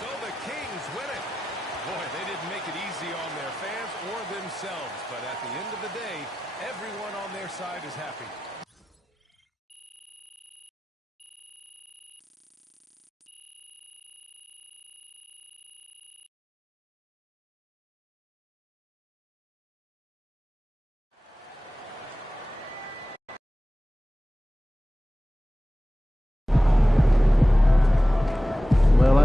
So the Kings win it. Boy, they didn't make it easy on their fans or themselves, but at the end of the day, everyone on their side is happy.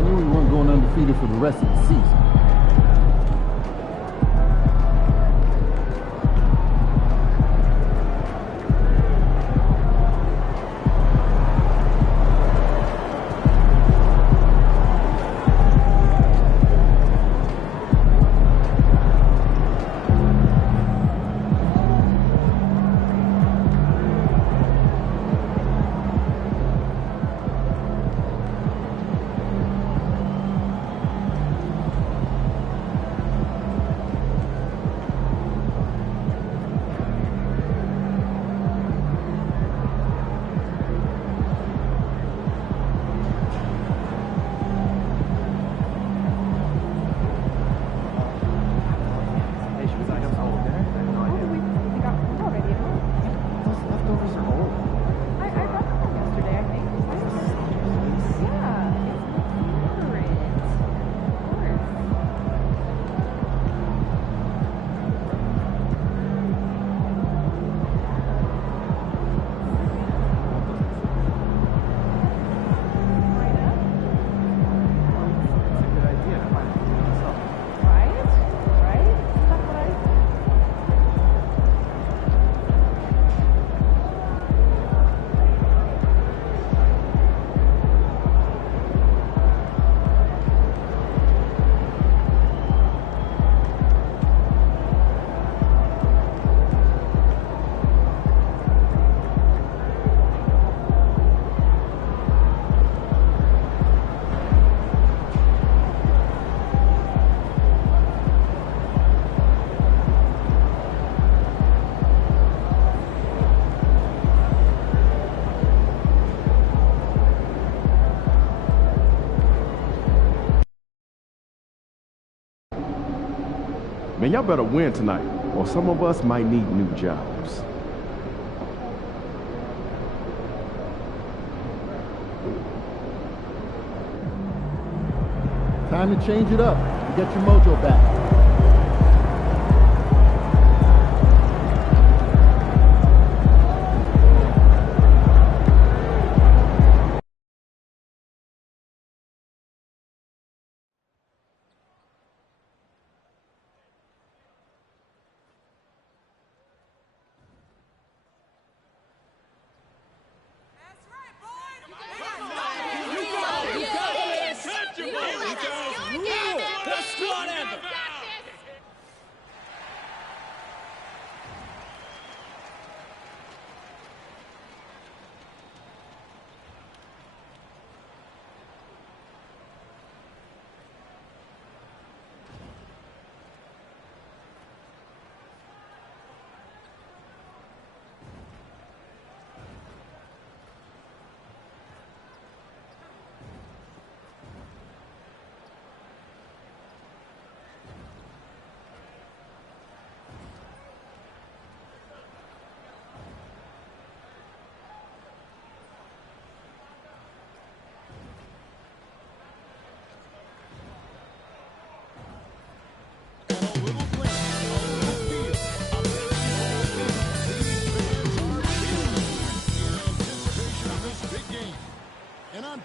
knew we weren't going undefeated for the rest of the season. Man, y'all better win tonight, or some of us might need new jobs. Time to change it up and get your mojo back.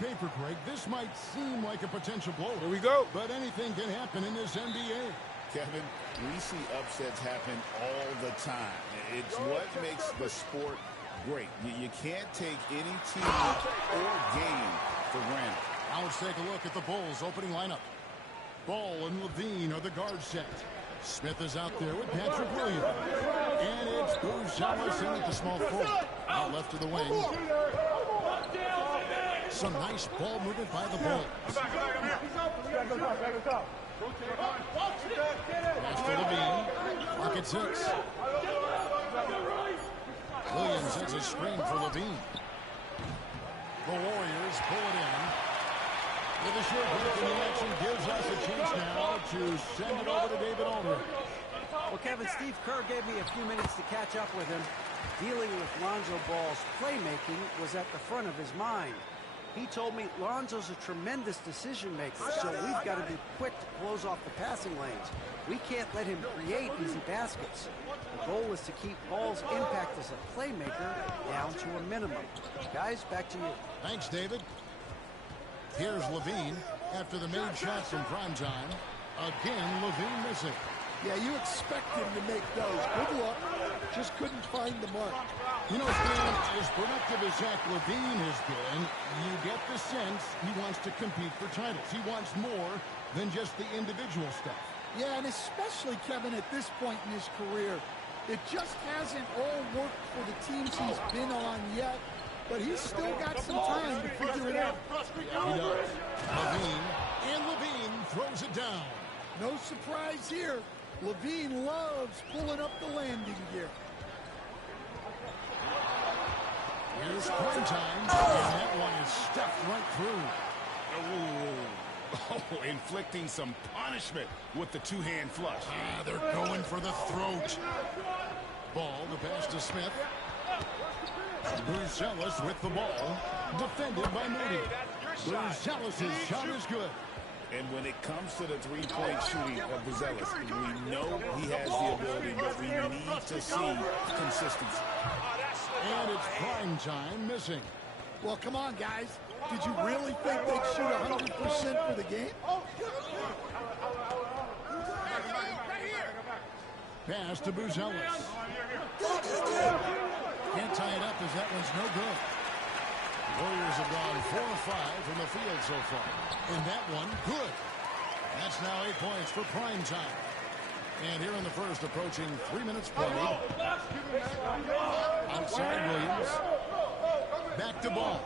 Paper, Craig, this might seem like a potential blow. Here we go. But anything can happen in this NBA. Kevin, we see upsets happen all the time. It's what makes the sport great. You can't take any team or game for granted. Now let's take a look at the Bulls' opening lineup. Ball and Levine are the guard set. Smith is out there with Patrick Williams. And it's Bouzalis in at the small forward. Out left to the wing. Some nice ball movement by the Bulls. Pass to Levine. Clock at 6. Williams sets a screen for Levine. The Warriors pull it in. With a short break in the action gives us a chance now to send it over to David Aldridge. Well, Kevin, Steve Kerr gave me a few minutes to catch up with him. Dealing with Lonzo Ball's playmaking was at the front of his mind. He told me Lonzo's a tremendous decision maker, so we've got to be quick to close off the passing lanes. We can't let him create easy baskets. The goal is to keep Ball's impact as a playmaker down to a minimum. Guys, back to you. Thanks, David. Here's Levine. after the made shots from primetime. Again, Levine missing. Yeah, you expect him to make those. Good luck. Just couldn't find the mark. You know, Stan, as productive as Zach Levine has been, you get the sense he wants to compete for titles. He wants more than just the individual stuff. Yeah, and especially, Kevin, at this point in his career, it just hasn't all worked for the teams he's been on yet, but he's still got some time to figure it out. Yeah, he does. Levine throws it down. No surprise here. Levine loves pulling up the landing gear. Here's primetime, and that one is stuffed right through. Oh, inflicting some punishment with the two-hand flush. They're going for the throat. Ball, the pass to Smith. Buzelis with the ball, defended by Moody. Buzelis' shot is good. And when it comes to the three-point shooting of Buzelis, we know he has the ability, but we need to see consistency. And it's primetime missing. Well, come on, guys. Did you really think they'd shoot 100% for the game? Pass to Buzelis. Can't tie it up as that one's no good. Warriors have gone 4 of 5 from the field so far. And that one, good. That's now 8 points for prime time. And here in the first, approaching 3 minutes played. Outside Williams. Back to ball.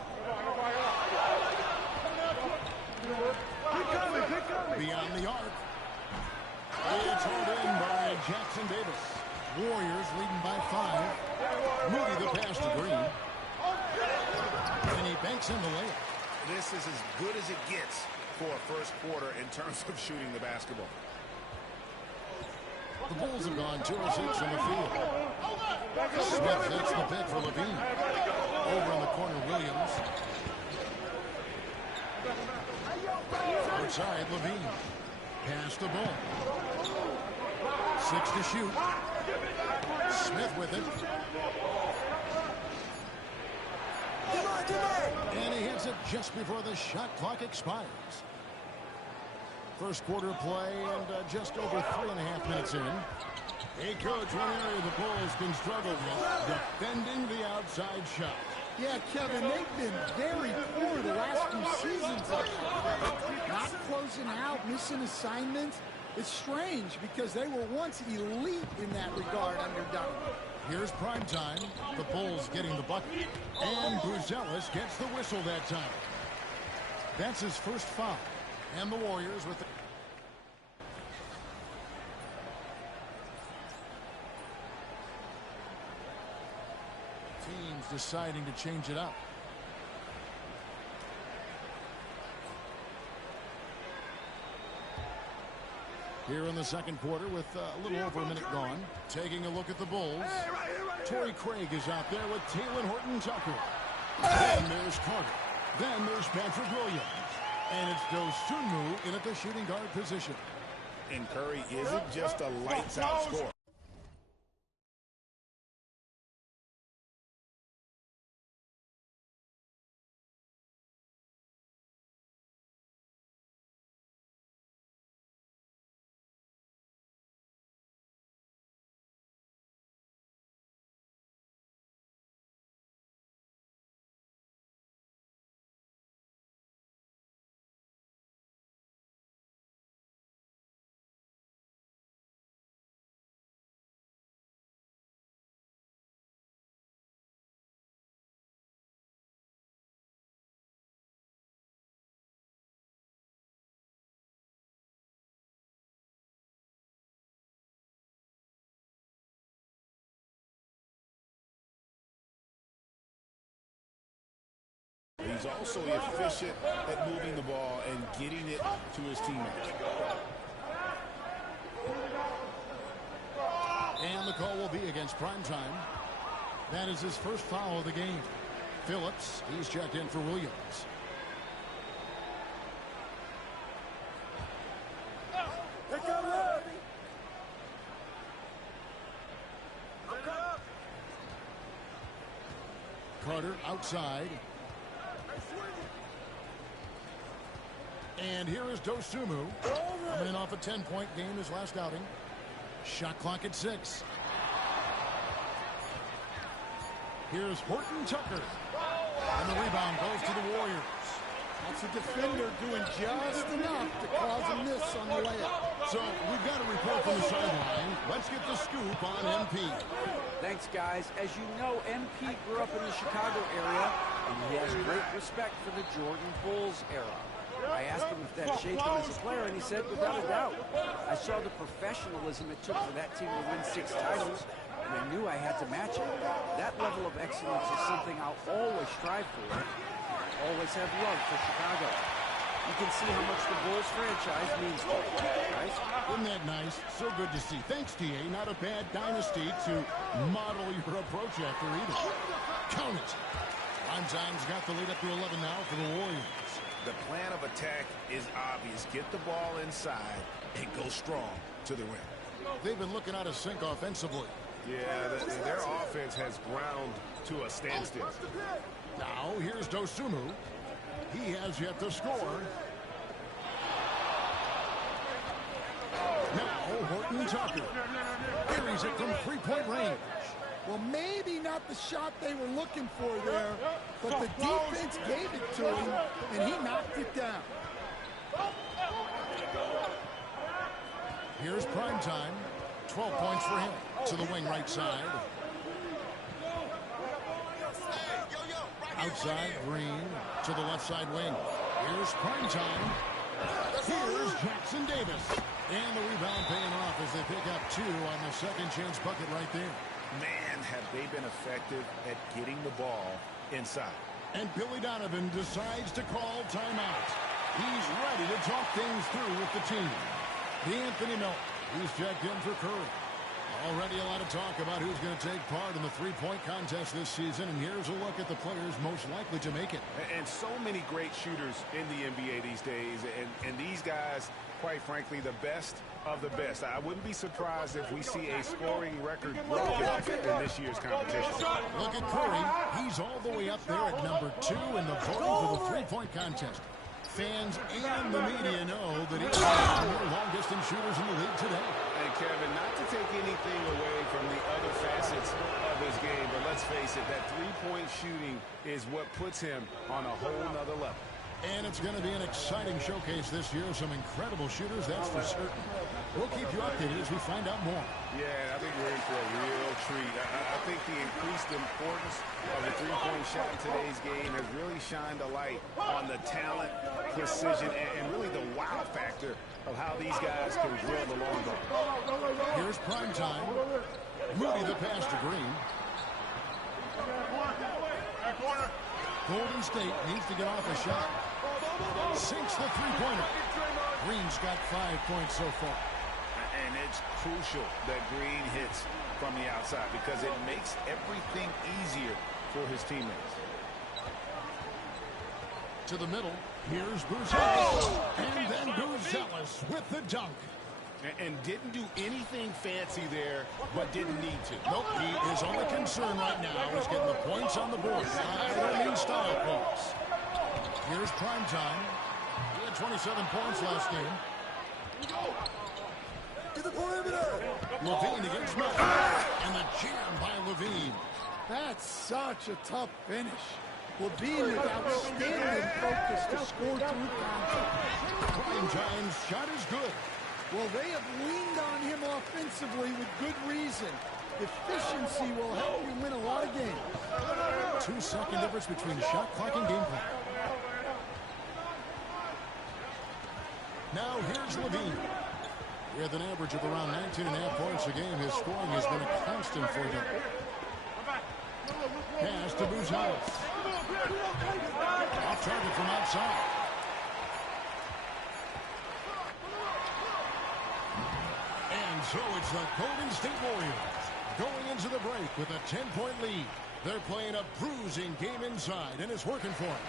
Beyond the arc. It's hauled in by Jackson Davis. Warriors leading by 5. Moody the pass to Green. And he banks in the layup. This is as good as it gets for a first quarter in terms of shooting the basketball. The Bulls have gone 2 of 6 in the field. Smith takes the pick for Levine. Over in the corner, Williams. Outside, Levine. Pass the ball. 6 to shoot. Smith with it. And he hits it just before the shot clock expires. First quarter play and just over 3.5 minutes in. Hey, Coach, one area the Bulls can struggle with, defending the outside shot. Yeah, Kevin, they've been very poor the last few seasons. Not closing out, missing assignments. It's strange because they were once elite in that regard under Dunn. Here's primetime. The Bulls getting the bucket. And Buzelis gets the whistle that time. That's his first foul. And the Warriors with the... Teams deciding to change it up. Here in the second quarter with a little over a minute gone. Taking a look at the Bulls. Torrey Craig is out there with Talen Horton-Tucker. Then there's Carter. Then there's Patrick Williams. And it's Dosunmu in at the shooting guard position. And Curry isn't just a lights-out scorer. He's also efficient at moving the ball and getting it to his teammates. And the call will be against primetime. That is his first foul of the game. Phillips, he's checked in for Williams. Carter outside. And here is Dosunmu. Coming in off a 10-point game his last outing. Shot clock at 6. Here's Horton Tucker. And the rebound goes to the Warriors. That's a defender doing just enough to cause a miss on the layup. So we've got a report from the sideline. Let's get the scoop on MP. Thanks, guys. As you know, MP grew up in the Chicago area, and he has great respect for the Jordan Bulls era. I asked him if that shaped him as a player, and he said, without a doubt. I saw the professionalism it took for that team to win 6 titles, and I knew I had to match it. That level of excellence is something I'll always strive for. Always have love for Chicago. You can see how much the Bulls franchise means to me, guys. Isn't that nice? So good to see. Thanks, TA. Not a bad dynasty to model your approach after either. Count it. Primetime got the lead up to 11 now for the Warriors. The plan of attack is obvious. Get the ball inside and go strong to the rim. They've been looking out of sync offensively. Yeah, their offense has ground to a standstill. Now, here's Dosunmu. He has yet to score. Now, Horton Tucker. Carries it from 3-point range. Well, maybe not the shot they were looking for there, but the defense gave it to him, and he knocked it down. Here's Primetime. 12 points for him. To the wing right side. Outside, Green. To the left side wing. Here's Primetime. Here's Jackson Davis. And the rebound paying off as they pick up 2 on the second chance bucket right there. Man, have they been effective at getting the ball inside. And Billy Donovan decides to call timeout. He's ready to talk things through with the team. D'Anthony Melton. He's checked in for Curry. Already a lot of talk about who's going to take part in the three-point contest this season, and here's a look at the players most likely to make it. And so many great shooters in the NBA these days, and these guys, quite frankly, the best of the best. I wouldn't be surprised if we see a scoring record broken in this year's competition. Look at Curry. He's all the way up there at number 2 in the voting for the three-point contest. Fans and the media know that he's one of the more long-distance shooters in the league today. And Kevin, not to take anything away from the other facets of his game, but let's face it, that three-point shooting is what puts him on a whole nother level. And it's going to be an exciting showcase this year. Some incredible shooters, that's for certain. We'll keep you updated as we find out more. Yeah, I think we're in for a real treat. I think the increased importance of the three-point shot in today's game has really shined a light on the talent, precision, and really the wow factor of how these guys can drill the long ball. Here's Primetime. Moody the pass to Green. Golden State needs to get off a shot. Sinks the three-pointer. Green's got 5 points so far. And it's crucial that Green hits from the outside because it makes everything easier for his teammates. To the middle, here's Buzelis. And then Buzelis with the dunk. And didn't do anything fancy there, but didn't need to. Nope, his only concern right now is getting the points on the board. I don't mean style points. Here's Primetime. He had 27 points last game. To the perimeter. Levine against Melton. And the jam by Levine. That's such a tough finish. Levine with outstanding focus to score through contact. Primetime's shot is good. Well, they have leaned on him offensively with good reason. Efficiency will help you win a lot of games. 2-second difference between shot clock and game clock. Now here's Levine. With an average of around 19.5 points a game, his scoring has been a constant for them. Pass to Buzelis. Off target from outside. And so it's the Golden State Warriors going into the break with a 10-point lead. They're playing a bruising game inside, and it's working for them.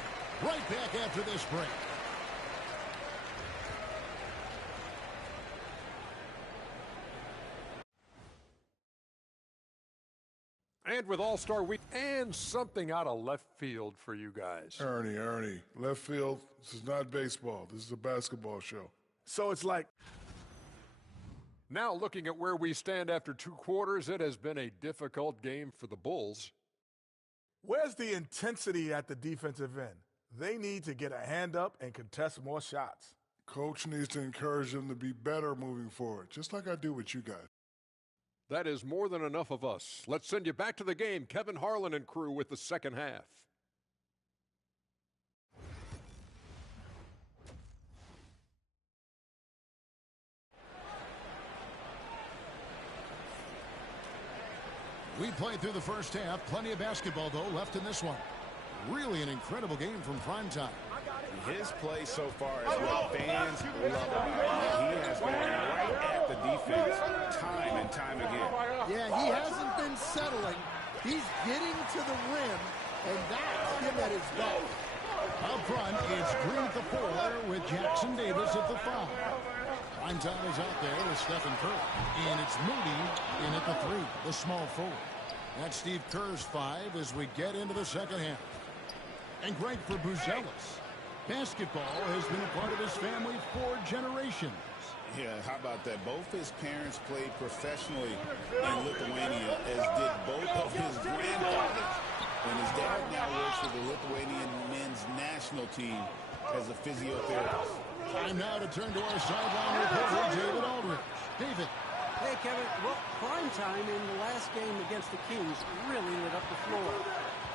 Right back after this break. And with All-Star Week and something out of left field for you guys. Ernie, left field, this is not baseball. This is a basketball show. So it's like... Now looking at where we stand after 2 quarters, it has been a difficult game for the Bulls. Where's the intensity at the defensive end? They need to get a hand up and contest more shots. Coach needs to encourage them to be better moving forward, just like I do with you guys. That is more than enough of us. Let's send you back to the game. Kevin Harlan and crew with the second half. We played through the first half. Plenty of basketball, though, left in this one. Really an incredible game from Primetime. His play so far is what fans love. He has been right at the defense time and time again. Yeah, he hasn't been settling. He's getting to the rim, and that's him at his best. Up front, it's Green at the 4 with Jackson Davis at the 5. Primetime is out there with Stephen Curry. And it's Moody in at the 3, the small forward. That's Steve Kerr's 5 as we get into the second half. And great for Buzelis. Basketball has been a part of his family for generations. Yeah, how about that? Both his parents played professionally in Lithuania, as did both of his grandfathers. And his dad now works for the Lithuanian men's national team as a physiotherapist. Time now to turn to our sideline reporter, David Aldridge. David. Hey, Kevin. Well, Primetime in the last game against the Kings really lit up the floor.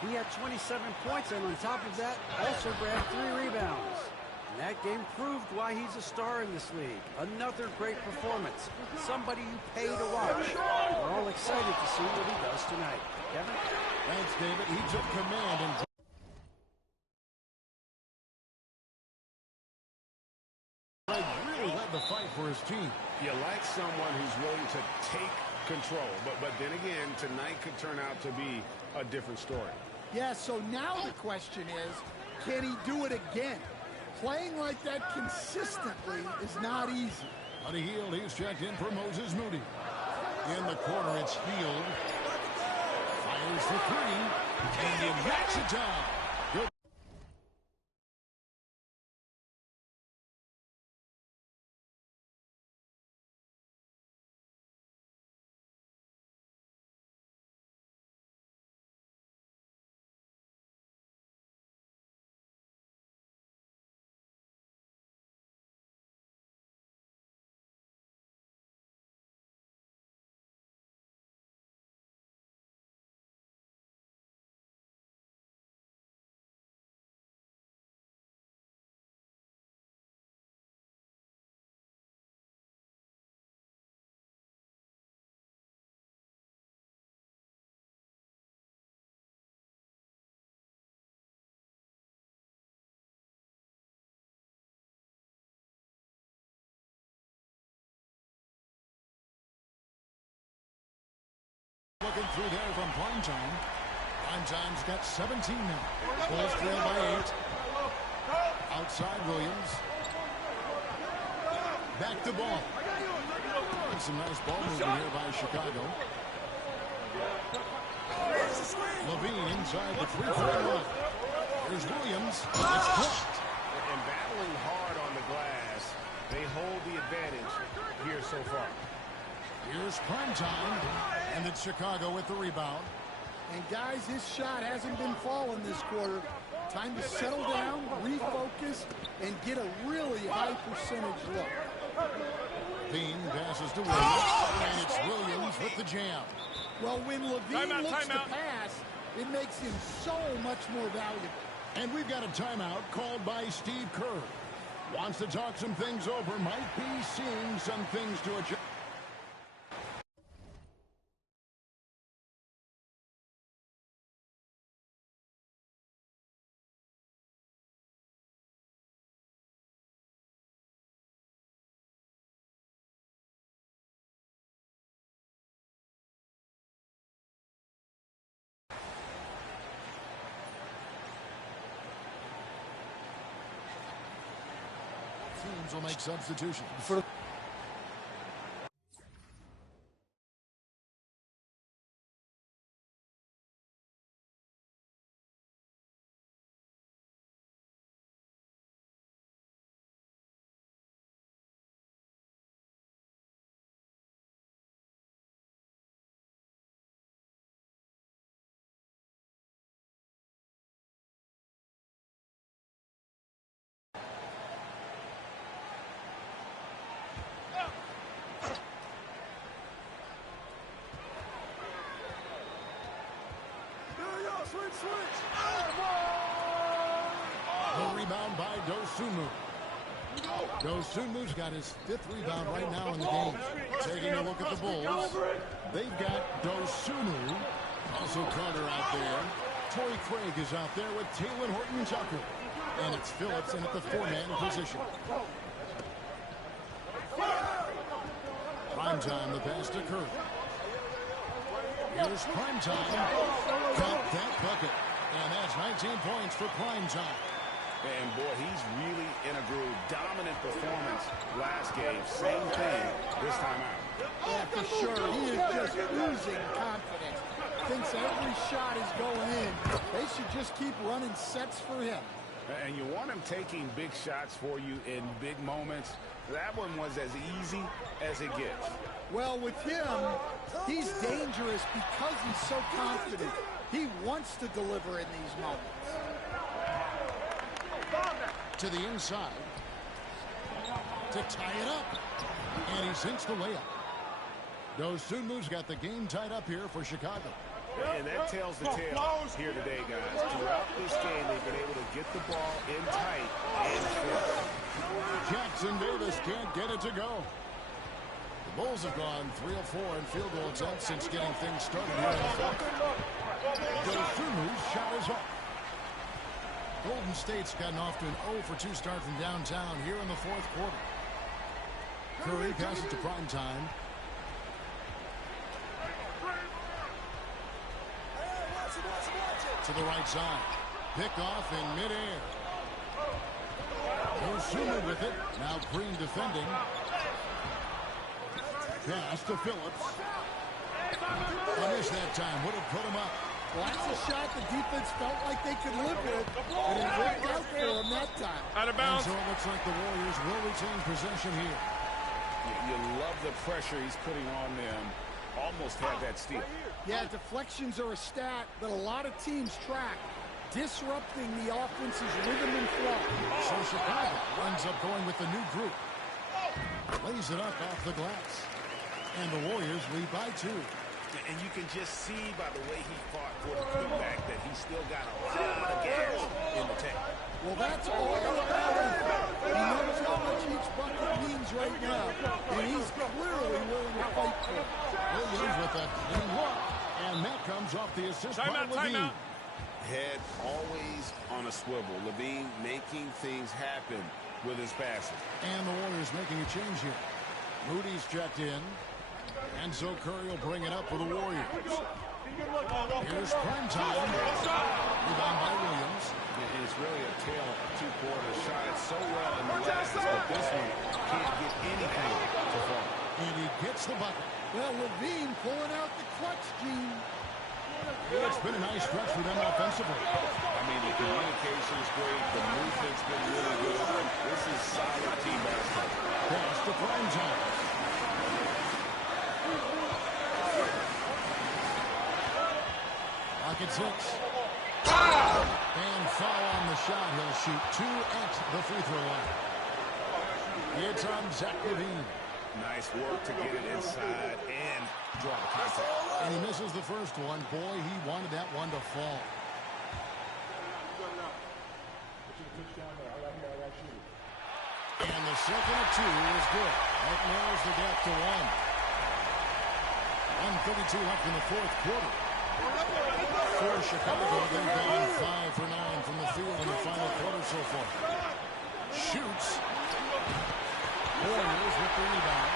He had 27 points, and on top of that, also grabbed 3 rebounds. And that game proved why he's a star in this league. Another great performance. Somebody you pay to watch. We're all excited to see what he does tonight. Kevin? Thanks, David. He took command and... really led the fight for his team. You like someone who's willing to take control, but then again, tonight could turn out to be a different story. Yeah, so now the question is, can he do it again? Playing like that consistently is not easy. Buddy Hield, he's checked in for Moses Moody. In the corner, it's Hield. Fires for 3, and he knocks it down. Good. Looking through there from Primetime. Primetime's got 17 now. Bulls trail by 8. Outside Williams. Back to ball. And some nice ball movement here by Chicago. Levine inside the 3-point line. Here's Williams. It's blocked. And battling hard on the glass, they hold the advantage here so far. Here's Primetime, and it's Chicago with the rebound. And guys, his shot hasn't been falling this quarter. Time to settle down, refocus, and get a really high percentage look. Bean passes to Williams, and it's Williams with the jam. Well, when Levine looks to pass, it makes him so much more valuable. And we've got a timeout called by Steve Kerr. Wants to talk some things over, might be seeing some things to adjust. Teams will make substitutions. The rebound by Dosunmu. Dosunmu's got his 5th rebound right now in the game. Taking a look at the Bulls. They've got Dosunmu. Also Carter out there. Torrey Craig is out there with Talen Horton-Tucker. And it's Phillips in at the 4-man position. Primetime, the pass to Curry. Here's Primetime. Got that bucket. And that's 19 points for Primetime. And boy, he's really in a groove. Dominant performance last game. Same thing this time out. Yeah, for sure. He is just oozing confidence. Thinks every shot is going in. They should just keep running sets for him. And you want him taking big shots for you in big moments. That one was as easy as it gets. Well, with him, he's dangerous because he's so confident. He wants to deliver in these moments. To the inside. To tie it up. And he sinks the layup. Dosunmu's got the game tied up here for Chicago. And that tells the tale here today, guys. Throughout this game, they've been able to get the ball in tight and finish. Jackson Davis can't get it to go. The Bulls have gone 3 of 4 in field goal attempts since getting things started here in the fourth. Dosunmu's shot is off. Golden State's gotten off to an 0-for-2 start from downtown here in the 4th quarter. Curry passes to Primetime. To the right side. Pick off in midair. Dosunmu with it. Now Green defending. Pass to Phillips. I missed that time. Would have put him up. Well, that's a shot the defense felt like they could live with, and it worked out for them that time. Out of bounds. And so it looks like the Warriors will retain possession here. You love the pressure he's putting on them. Almost had that steal. Yeah, deflections are a stat that a lot of teams track, disrupting the offense's rhythm and flow. So Chicago ends up going with the new group. Lays it up off the glass. And the Warriors lead by 2. And you can just see by the way he fought for the putback that he's still got a lot of gas in the tank. Well, that's all about him. He knows how much each bucket means right now, and he's clearly willing to fight for it. Williams with a clean look, and that comes off the assist by Levine. Head always on a swivel. Levine making things happen with his passing. And the Warriors making a change here. Moody's checked in. And so Curry will bring it up for the Warriors. Here's Primetime. Rebound by Williams. And it's really a tale of 2 quarters. Shot it so well in the last, but this one can't get anything to fall. And he gets the bucket. Well, Levine pulling out the clutch, Gene. It's been a nice stretch for them offensively. I mean, the communication's great. The movement's been really good. This is solid team basketball. Pass to Primetime. Pocket 6. And foul on the shot. He'll shoot 2 at the free throw line. It's on Zach Levine. Nice work to get it inside and draw the contact. And he misses the first one. Boy, he wanted that one to fall. And the second of 2 is good. That narrows the gap to 1. 1:32 left in the 4th quarter. For Chicago, they've gone 5 for 9 from the field in the final quarter so far. Shoots. Warriors with the rebound.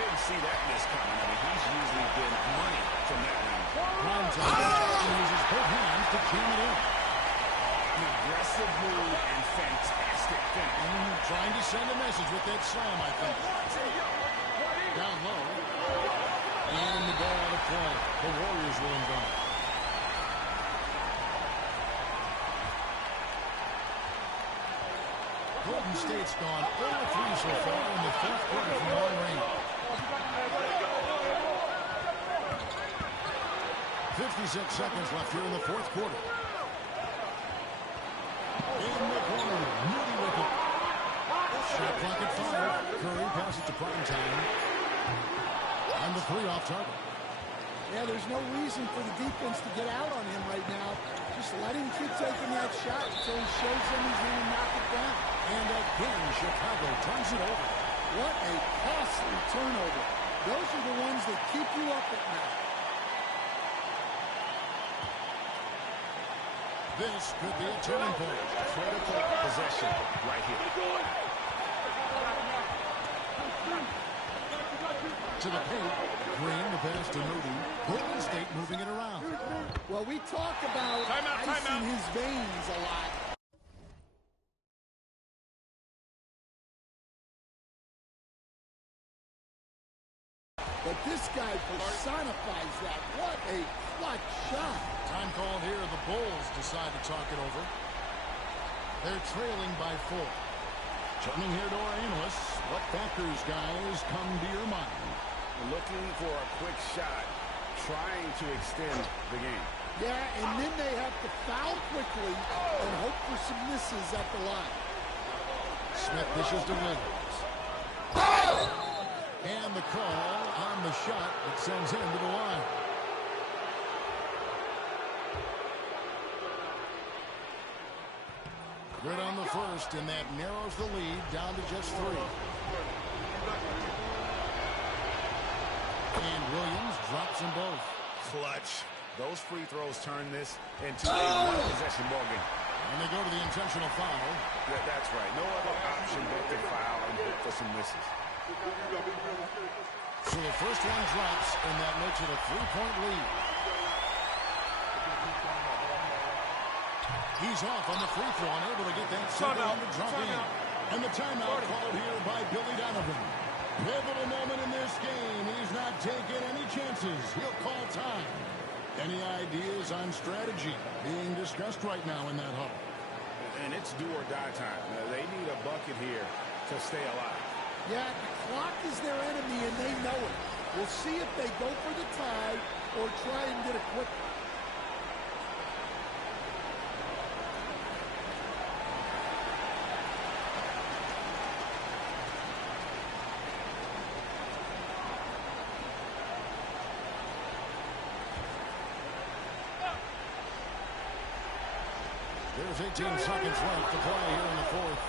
Didn't see that miss coming. I mean, he's usually been money from that range. Primetime uses both hands to jam it in. An aggressive move and fantastic finish. Trying to send a message with that slam, I think. Down low. And the ball out of play. The Warriors will inbound. Golden State's gone 0-3 so far in the 4th quarter from long range. 56 seconds left here in the 4th quarter. In the corner, Moody with it. Shot clock at 5. Curry passes to Primetime. And the 3 off target. Yeah, there's no reason for the defense to get out on him right now. Just let him keep taking that shot until he shows them he's going to knock it down. And again, Chicago turns it over. What a costly turnover. Those are the ones that keep you up at night. This could be a turning point. Critical possession right here. To the paint. Green, the pass to Moody. Golden State moving it around. Well, we talk about ice in his veins a lot. But this guy personifies that. What a clutch shot. Time called here. The Bulls decide to talk it over. They're trailing by 4. Turning here to our analysts. What factors, guys, come to your mind? Looking for a quick shot, trying to extend the game. Yeah, and then they have to foul quickly and hope for some misses at the line. Smith dishes to Williams. And the call on the shot that sends him to the line. Good on the first, and that narrows the lead down to just 3. And Williams drops them both. Clutch. Those free throws turn this into a one-possession ballgame. And they go to the intentional foul. Yeah, that's right. No other option but to foul and hope for some misses. So the first one drops, and that makes it a 3-point lead. He's off on the free throw, unable to get that second one to drop in. And the timeout called here by Billy Donovan. Pivotal moment in this game. He's not taking any chances. He'll call time. Any ideas on strategy being discussed right now in that huddle? And it's do or die time. They need a bucket here to stay alive. Yeah, the clock is their enemy, and they know it. We'll see if they go for the tie or try and get a quick. There's 18 seconds left to play here in the fourth.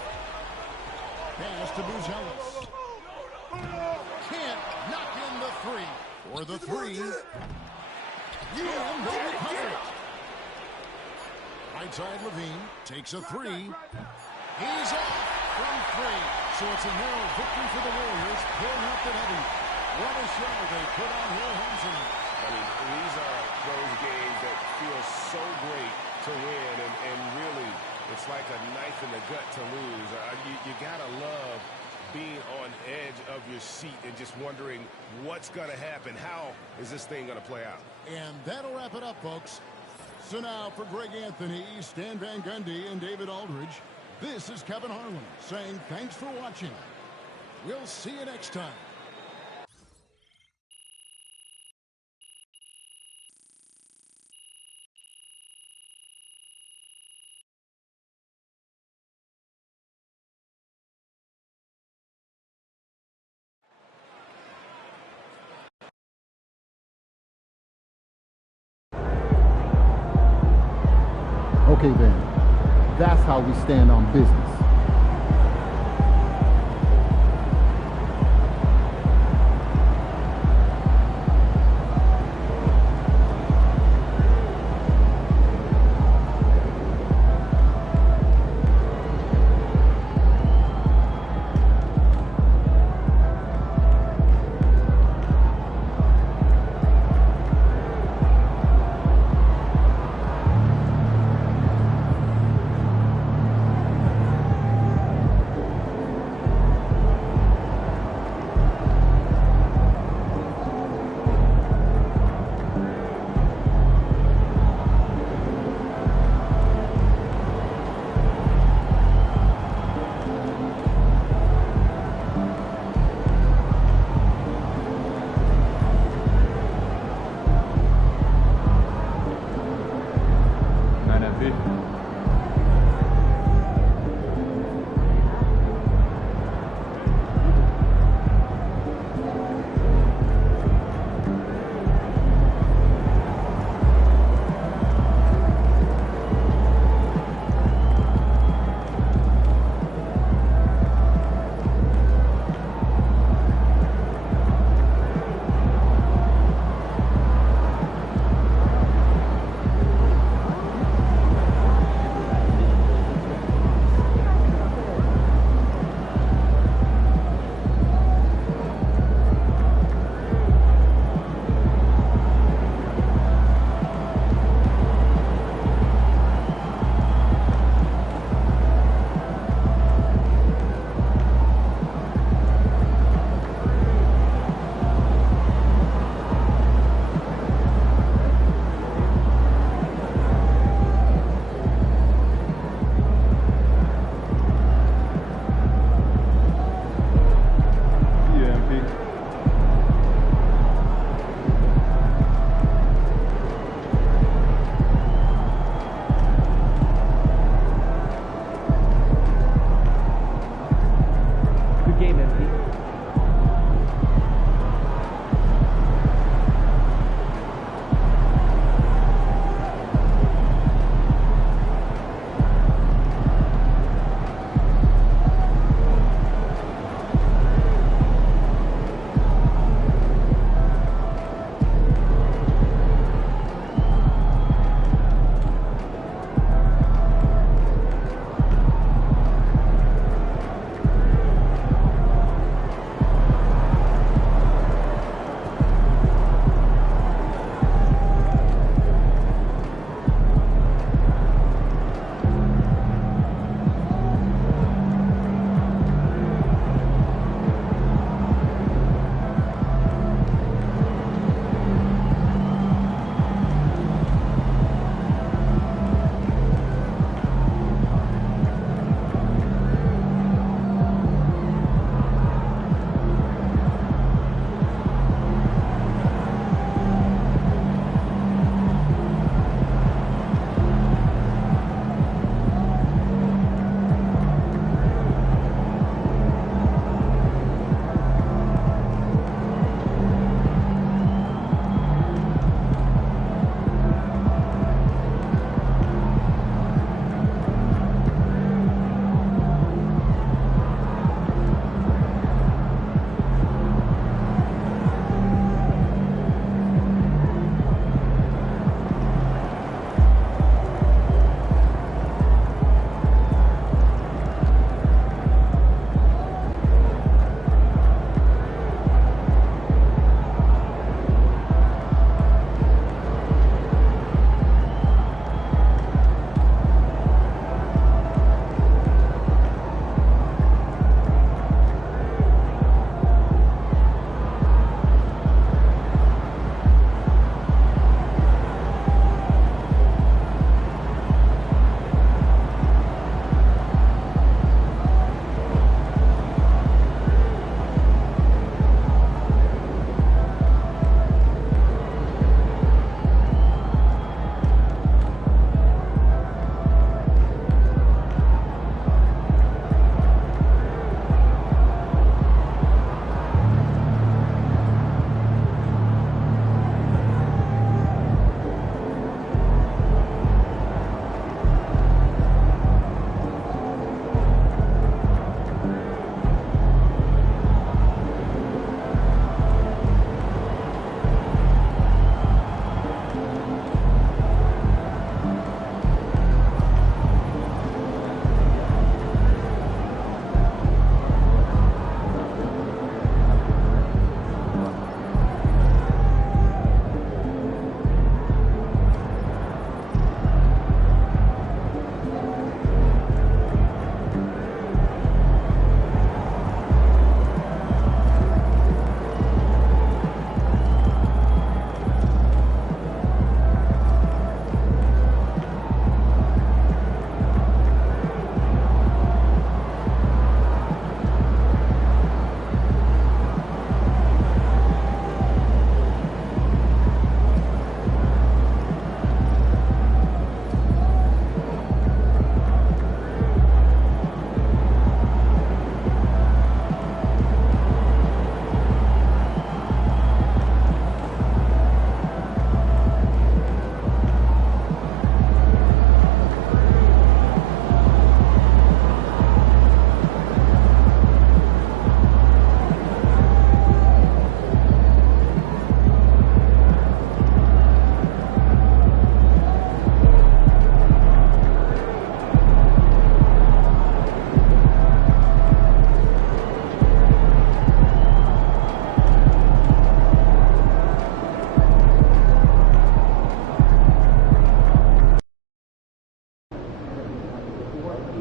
Pass to Buzelis. Can't knock in the 3. For the 3. And they recover it. Right side Levine takes a 3. He's off from 3. So it's a narrow victory for the Warriors. Pulling up the W. What a show they put on here home tonight. I mean, these are those games that feel so great to win, and really, it's like a knife in the gut to lose. You gotta love being on edge of your seat and just wondering what's gonna happen. How is this thing gonna play out? And that'll wrap it up, folks. So now for Greg Anthony, Stan Van Gundy, and David Aldridge, this is Kevin Harlan saying thanks for watching. We'll see you next time. Okay then, that's how we stand on business.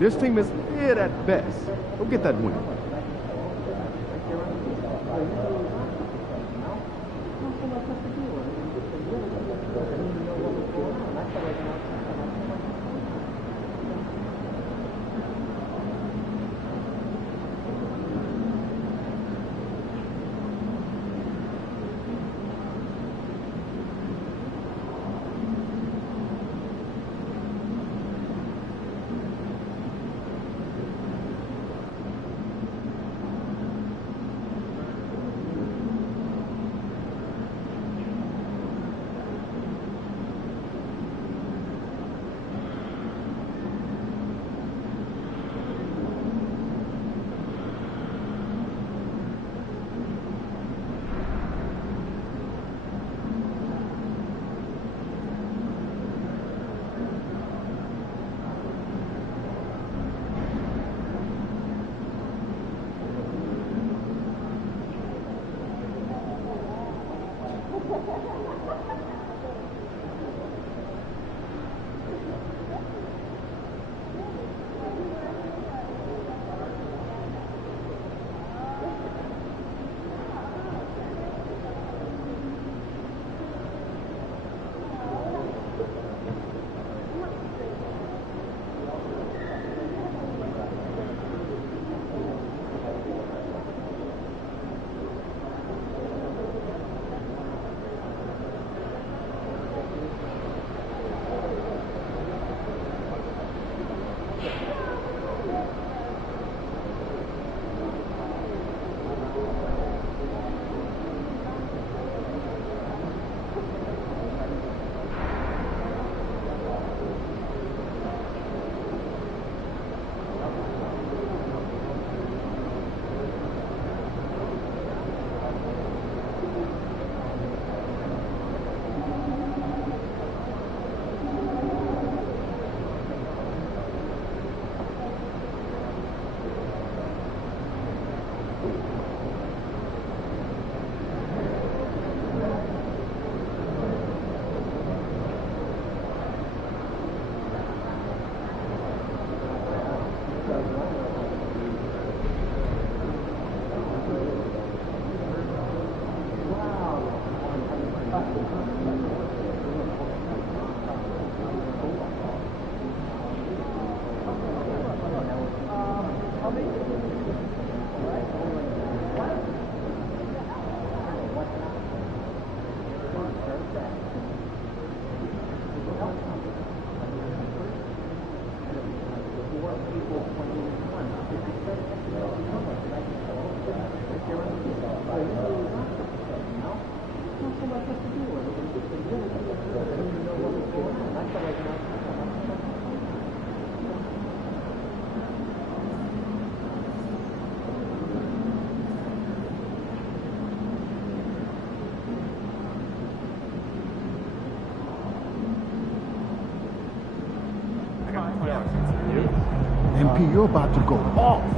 This team is mid at best. Go get that win. MP, you're about to go off.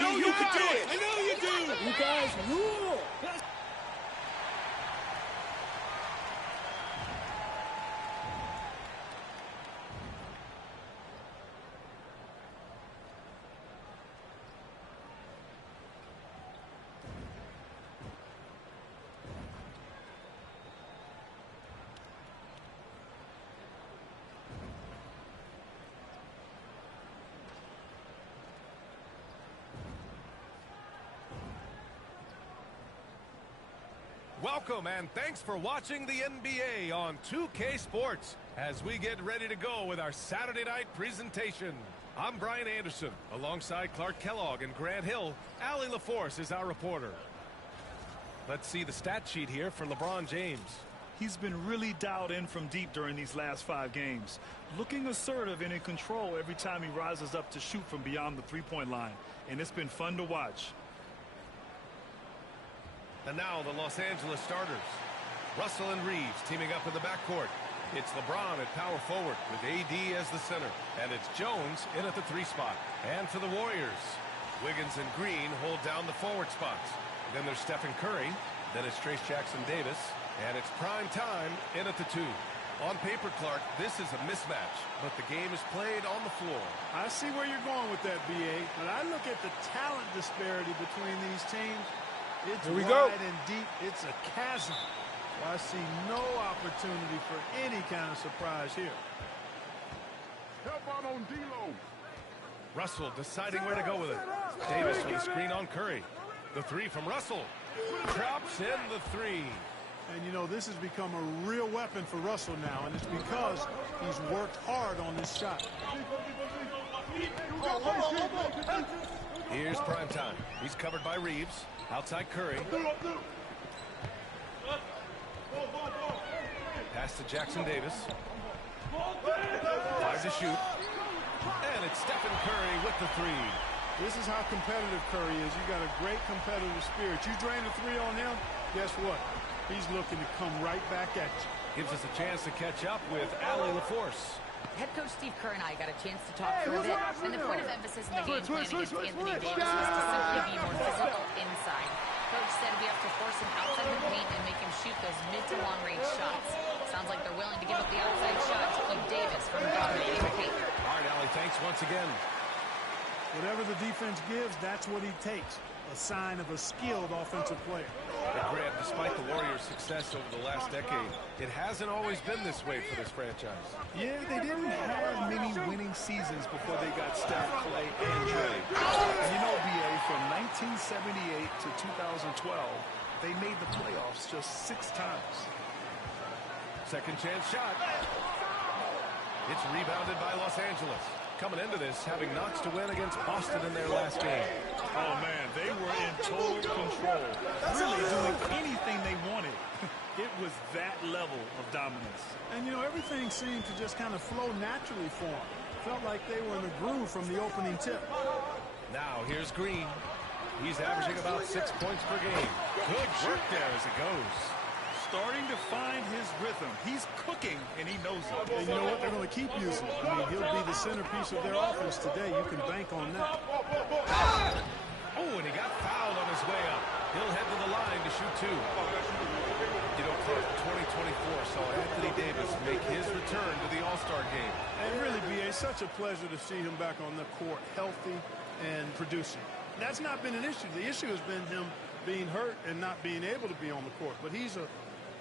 know you can do it. I know you do. You guys rule. Welcome and thanks for watching the NBA on 2K Sports as we get ready to go with our Saturday night presentation. I'm Brian Anderson alongside Clark Kellogg and Grant Hill. Allie LaForce is our reporter. Let's see the stat sheet here for LeBron James. He's been really dialed in from deep during these last 5 games. Looking assertive and in control every time he rises up to shoot from beyond the three-point line. And it's been fun to watch. And now the Los Angeles starters. Russell and Reeves teaming up in the backcourt. It's LeBron at power forward with AD as the center. And it's Jones in at the 3 spot. And for the Warriors, Wiggins and Green hold down the forward spots. Then there's Stephen Curry. Then it's Trayce Jackson-Davis. And it's prime time in at the 2. On paper, Clark, this is a mismatch, but the game is played on the floor. I see where you're going with that, B.A., but I look at the talent disparity between these teams. It's Here we wide go. and deep. It's a chasm. I see no opportunity for any kind of surprise here. Help out on D'Lo. Russell deciding where to go with it. Davis with a screen on Curry. The 3 from Russell. Drops in the 3. And, you know, this has become a real weapon for Russell now, and it's because he's worked hard on this shot. Here's prime time. He's covered by Reeves. Outside Curry. Pass to Jackson-Davis. 5 to shoot. And it's Stephen Curry with the 3. This is how competitive Curry is. You got a great competitive spirit. You drain a 3 on him, guess what? He's looking to come right back at you. Gives us a chance to catch up with Allie LaForce. Head coach Steve Kerr and I got a chance to talk for a bit, and the point of emphasis in the game plan against Anthony Davis was to simply be more physical inside. Coach said we have to force him outside the paint and make him shoot those mid to long range shots. Sounds like they're willing to give up the outside shot to keep Davis from dominating the paint. All right, Allie, thanks once again. Whatever the defense gives, that's what he takes. A sign of a skilled offensive player. But Grant, despite the Warriors' success over the last decade, it hasn't always been this way for this franchise. Yeah, they didn't have many winning seasons before they got Steph, Clay, and Dre. And you know, B.A., from 1978 to 2012, they made the playoffs just 6 times. Second chance shot. It's rebounded by Los Angeles. Coming into this, having knocks to win against Boston in their last game. Oh, man, they were in total control. Really doing anything they wanted. It was that level of dominance. And, you know, everything seemed to just kind of flow naturally for them. Felt like they were in a groove from the opening tip. Now, here's Green. He's averaging about 6 points per game. Good work there as it goes. Starting to find his rhythm. He's cooking, and he knows it. And you know what? They're going to keep using him. I mean, he'll be the centerpiece of their offense today. You can bank on that. Oh, and he got fouled on his way up. He'll head to the line to shoot 2. You know, Clark, 2024 saw Anthony Davis make his return to the All-Star game. And really, B.A., such a pleasure to see him back on the court, healthy and producing. That's not been an issue. The issue has been him being hurt and not being able to be on the court. But he's a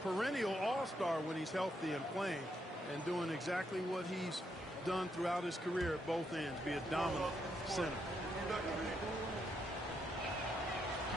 perennial all-star when he's healthy and playing and doing exactly what he's done throughout his career at both ends, be a dominant center.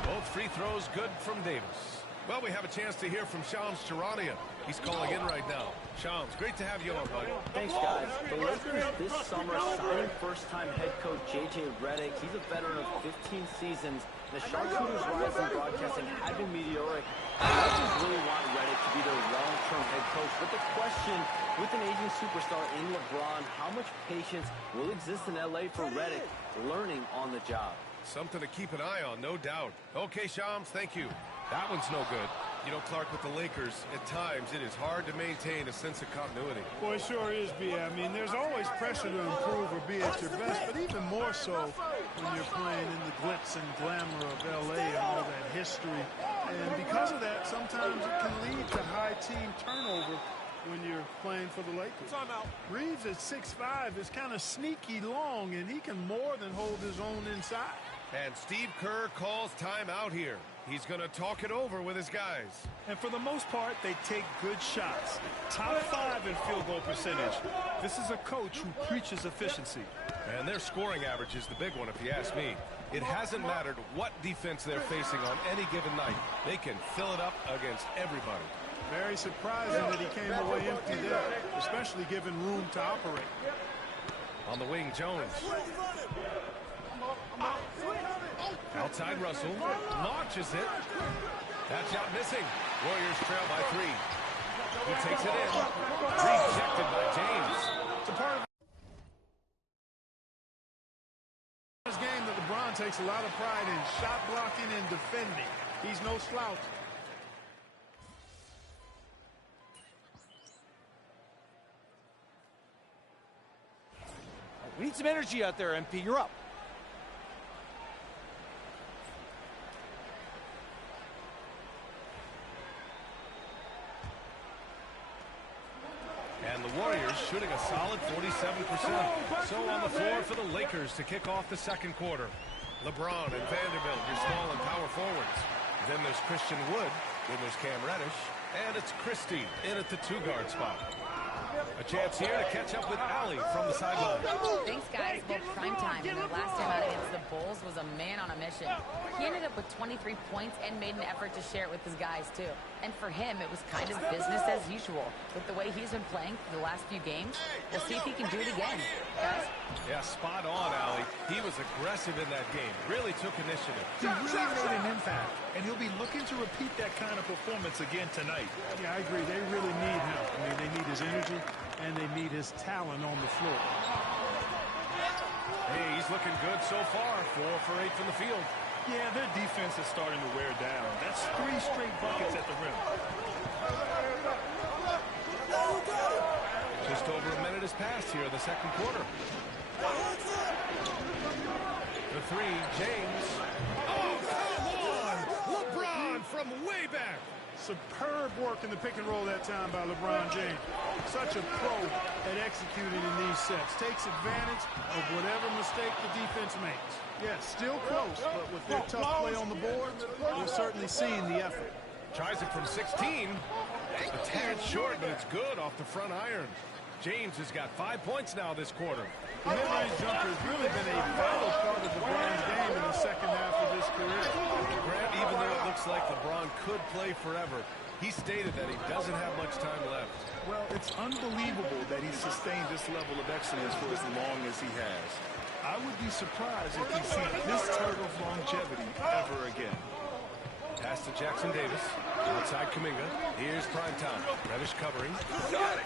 Both free throws good from Davis. Well, we have a chance to hear from Shams Charania. He's calling in right now. Shams, great to have you on, buddy. Thanks, guys. The Lakers this summer signed first-time head coach J.J. Redick. He's a veteran of 15 seasons. The Sharpshooters' rise in broadcasting had been meteoric. The Lakers really want Redick to be their long-term head coach. But the question, with an aging superstar in LeBron, how much patience will exist in L.A. for Redick learning on the job? Something to keep an eye on, no doubt. Okay, Shams, thank you. That one's no good. You know, Clark, with the Lakers, at times it is hard to maintain a sense of continuity. Boy, it sure is, B.A. I mean, there's always pressure to improve or be at your best, but even more so, when you're playing in the glitz and glamour of L.A. and all that history. And because of that, sometimes it can lead to high team turnover when you're playing for the Lakers. Reeves at 6'5" is kind of sneaky long, and he can more than hold his own inside. And Steve Kerr calls timeout here. He's going to talk it over with his guys. And for the most part, they take good shots. Top 5 in field goal percentage. This is a coach who preaches efficiency. And their scoring average is the big one, if you ask me. It hasn't mattered what defense they're facing on any given night. They can fill it up against everybody. Very surprising that he came away empty there, especially given room to operate. On the wing, Jones. Outside Russell. Launches it. That shot missing. Warriors trail by 3. He takes it in. Rejected by James. It's a part of this game that LeBron takes a lot of pride in shot blocking and defending. He's no slouch. We need some energy out there, MP. You're up. And the Warriors shooting a solid 47%. So on the floor for the Lakers to kick off the second quarter. LeBron and Vanderbilt, your small and power forwards. Then there's Christian Wood. Then there's Cam Reddish. And it's Christie in at the 2-guard spot. A chance here to catch up with Allie from the sideline. Thanks, guys. Well, prime time, and their last time out against the Bulls was a man on a mission. He ended up with 23 points and made an effort to share it with his guys, too. And for him, it was kind of business as usual. With the way he's been playing for the last few games, we'll see if he can do it again. Guys? Yeah, spot on, Allie. He was aggressive in that game. Really took initiative. He really made an impact, and he'll be looking to repeat that kind of performance again tonight. Yeah, I agree. They really need him. I mean, they need his energy, and they need his talent on the floor. Hey, he's looking good so far. 4 for 8 from the field. Yeah, their defense is starting to wear down. That's 3 straight buckets at the rim. Just over a minute has passed here in the second quarter. The 3, James. Oh, come on! LeBron from way back. Superb work in the pick and roll that time by LeBron James. Such a pro at executing in these sets. Takes advantage of whatever mistake the defense makes. Yes, still close, but with their tough play on the board, we're certainly seeing the effort. Tries it from 16. A tad short, but it's good off the front iron. James has got 5 points now this quarter. The mid-range jumper has really been a vital part of LeBron's game in the second half of his career. Grant, even though it looks like LeBron could play forever, he stated that he doesn't have much time left. Well, it's unbelievable that he's sustained this level of excellence for as long as he has. I would be surprised if we see this type of longevity ever again. Pass to Jackson Davis. Outside Kuminga. Here's Prime Time. Reddish covering.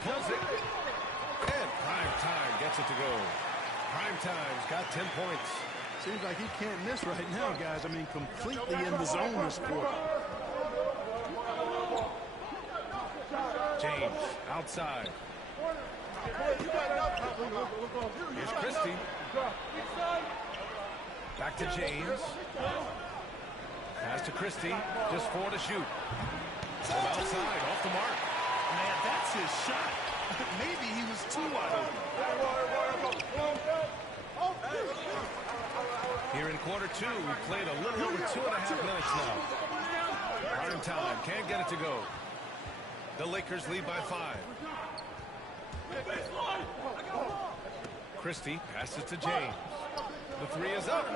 Pulls it. And Prime Time gets it to go. Prime Time's got 10 points. Seems like he can't miss right now, guys. I mean, completely in the zone this quarter. James outside. Here's Christie. Back to James. Pass to Christie. Just 4 to shoot. From outside, off the mark. Man, that's his shot. Maybe he was too wide open. Here in quarter 2, we played a little over 2.5 minutes now. Prime Time, can't get it to go. The Lakers lead by 5. Christie passes to James. The 3 is up.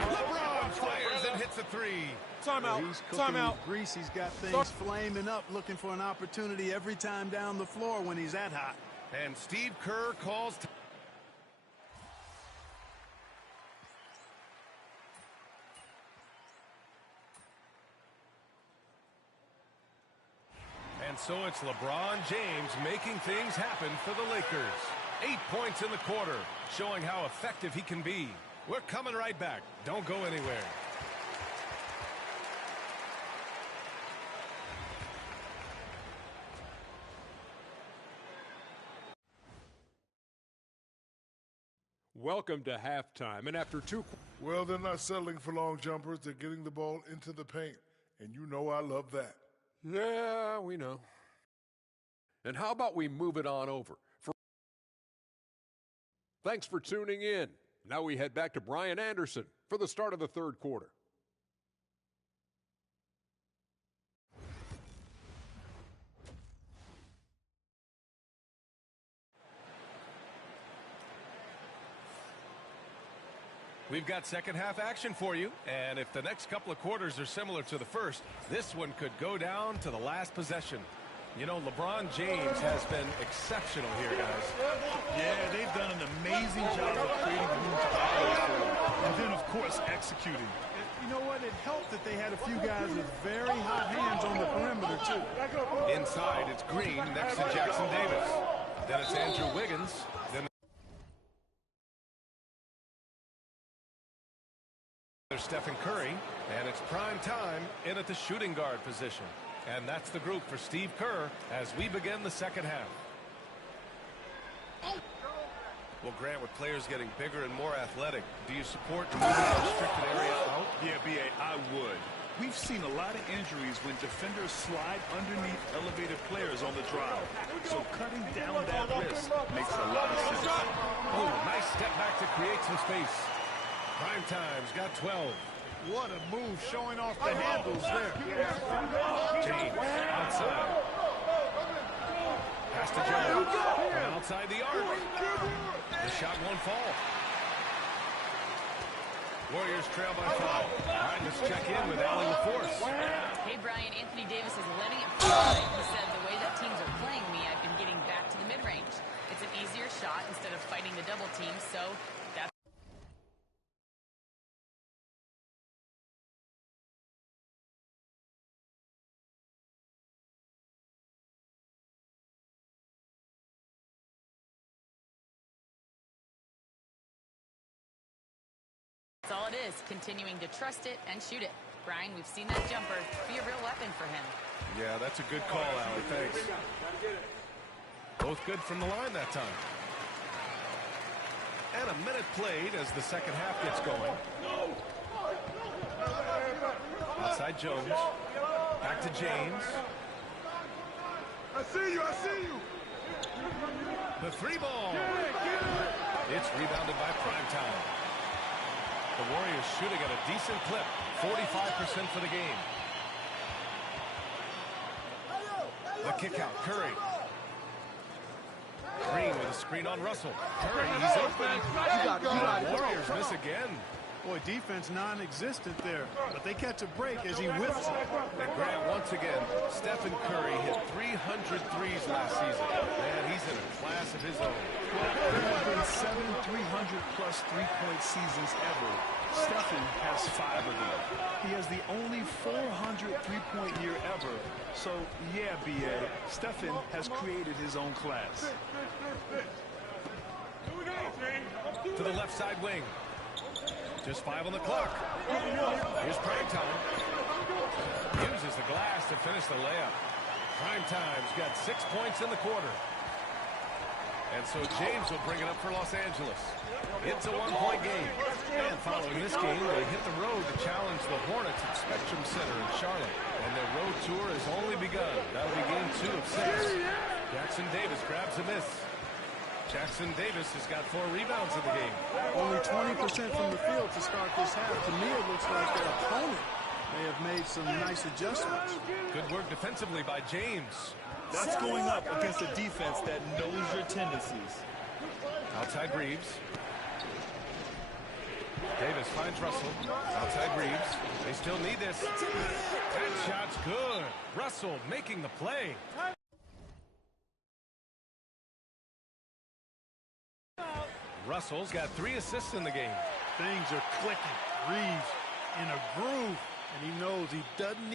LeBron fires and hits a 3. Timeout. He's cooking with grease. He's got things flaming up, looking for an opportunity every time down the floor when he's that hot. And Steve Kerr calls. And so it's LeBron James making things happen for the Lakers. 8 points in the quarter, showing how effective he can be. We're coming right back. Don't go anywhere. Welcome to halftime, and after two... Well, they're not settling for long jumpers. They're getting the ball into the paint, and you know I love that. Yeah, we know. And how about we move it on over? Thanks for tuning in. Now we head back to Brian Anderson for the start of the third quarter. We've got second half action for you, and if the next couple of quarters are similar to the first, this one could go down to the last possession. You know, LeBron James has been exceptional here, guys. Yeah, they've done an amazing job of creating room to operate for him. And then, of course, executing. You know what? It helped that they had a few guys with very hot hands on the perimeter, too. Inside, it's Green next to Jackson Davis. Then it's Andrew Wiggins. Then there's Stephen Curry, and it's prime time in at the shooting guard position. And that's the group for Steve Kerr as we begin the second half. Well, Grant, with players getting bigger and more athletic, do you support moving the restricted area out? Yeah, B.A., I would. We've seen a lot of injuries when defenders slide underneath elevated players on the drive. So cutting down that risk makes a lot of sense. Oh, nice step back to create some space. Prime time's got 12. What a move, showing off the handles there. James, outside. Pass to Jones. From outside the arc. The shot won't fall. Warriors trail by 5. All right, let's check in with Allie LaForce. Hey, Brian, Anthony Davis is letting it fly. He said, the way that teams are playing me, I've been getting back to the mid-range. It's an easier shot instead of fighting the double team, so that's... That's all it is, continuing to trust it and shoot it. Brian, we've seen that jumper be a real weapon for him. Yeah, that's a good call, Allie. Thanks. Both good from the line that time. And a minute played as the second half gets going. Outside Jones. Back to James. I see you, I see you. The three ball. It's rebounded by Primetime. The Warriors shooting at a decent clip, 45% for the game. The kick out, Curry. Green with a screen on Russell. Curry, he's open. Warriors miss again. Boy, defense non-existent there, but they catch a break as he whips it. And Grant, once again, Stephen Curry hit 300 threes last season. Man, he's in a class of his own. Well, there have been 7 300-plus three-point seasons ever. Stephen has 5 of them. He has the only 400 three-point year ever. So, yeah, B.A., Stephen has created his own class. To the left side wing. Just 5 on the clock. Here's Primetime. Uses the glass to finish the layup. Primetime's got 6 points in the quarter. And so James will bring it up for Los Angeles. It's a 1-point game. And following this game, they hit the road to challenge the Hornets at Spectrum Center in Charlotte. And their road tour has only begun. That'll be game 2 of 6. Jackson Davis grabs a miss. Jackson Davis has got 4 rebounds in the game. Only 20% from the field to start this half. To me, it looks like their opponent may have made some nice adjustments. Good work defensively by James. That's going up against a defense that knows your tendencies. Outside Reeves. Davis finds Russell. Outside Reeves. They still need this. That shot's good. Russell making the play. Russell's got 3 assists in the game. Things are clicking. Reeves in a groove, and he knows he doesn't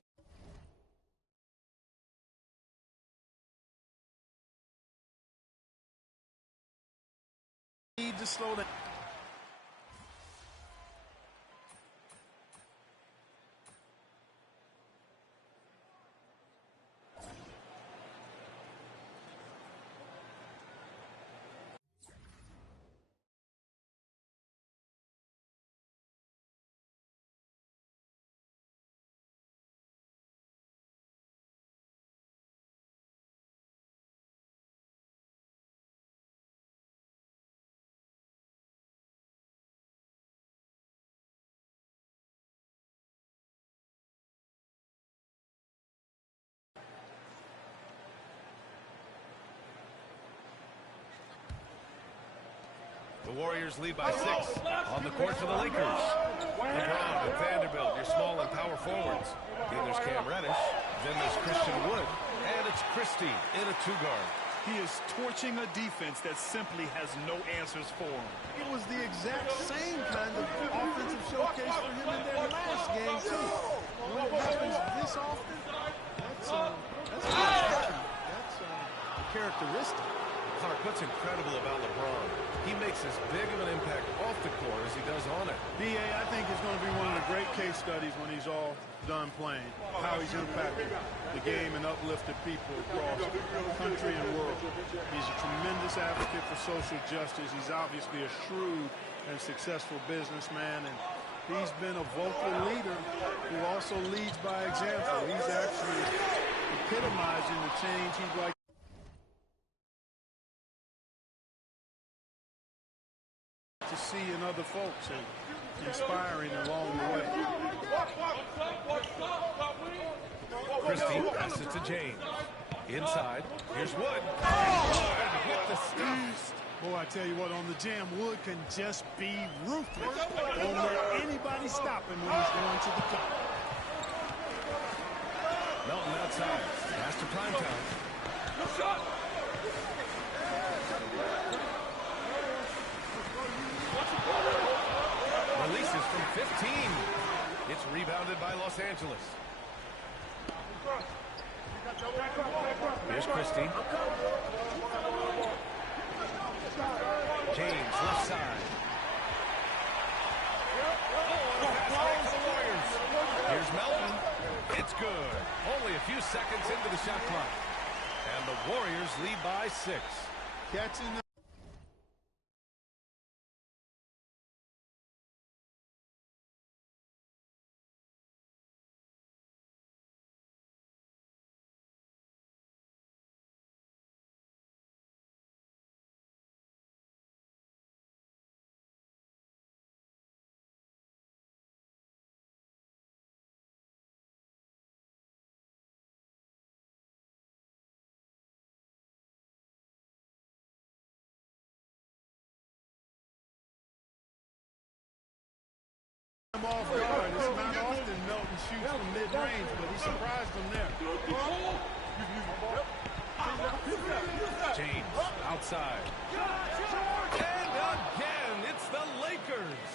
need to slow down. Warriors lead by 6. On the court for the Lakers. LeBron and Vanderbilt, your small and power forwards. Then there's Cam Reddish. Then there's Christian Wood. And it's Christie in a 2-guard. He is torching a defense that simply has no answers for him. It was the exact same kind of offensive showcase for him in their last game, too. When it happens this often, that's a characteristic. Clark, what's incredible about LeBron, he makes as big of an impact off the court as he does on it. B.A., I think it's going to be one of the great case studies when he's all done playing, how he's impacted the game and uplifted people across the country and world. He's a tremendous advocate for social justice. He's obviously a shrewd and successful businessman, and he's been a vocal leader who also leads by example. He's actually epitomizing the change he'd like to see in other folks and inspiring along the way. Christie passes it to James. Inside, here's Wood. With the steps. Boy, I tell you what, on the jam, Wood can just be ruthless. Don't let anybody stop him when he's going to the cup. Melton outside. Pass to Primetime. No shot. Releases from 15. It's rebounded by Los Angeles. Here's Christie. James, left side. Oh, and a pass break for the Warriors. Here's Melton. It's good. Only a few seconds into the shot clock. And the Warriors lead by 6. Catching the off guard. It's not often Melton shoots from mid-range, but he surprised him there. James outside. And again, it's the Lakers.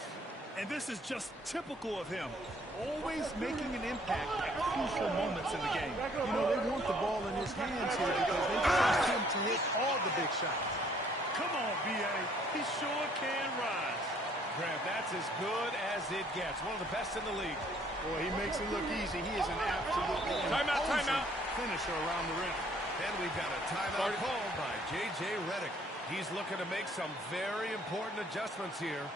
And this is just typical of him. Always making an impact at crucial moments in the game. You know, they want the ball in his hands here because they trust him to hit all the big shots. Come on, B.A. He sure can rise. Grant, that's as good as it gets. One of the best in the league. Boy, he makes it look easy. He is an absolute timeout finisher around the rim. And we've got a timeout called by J.J. Redick. He's looking to make some very important adjustments here.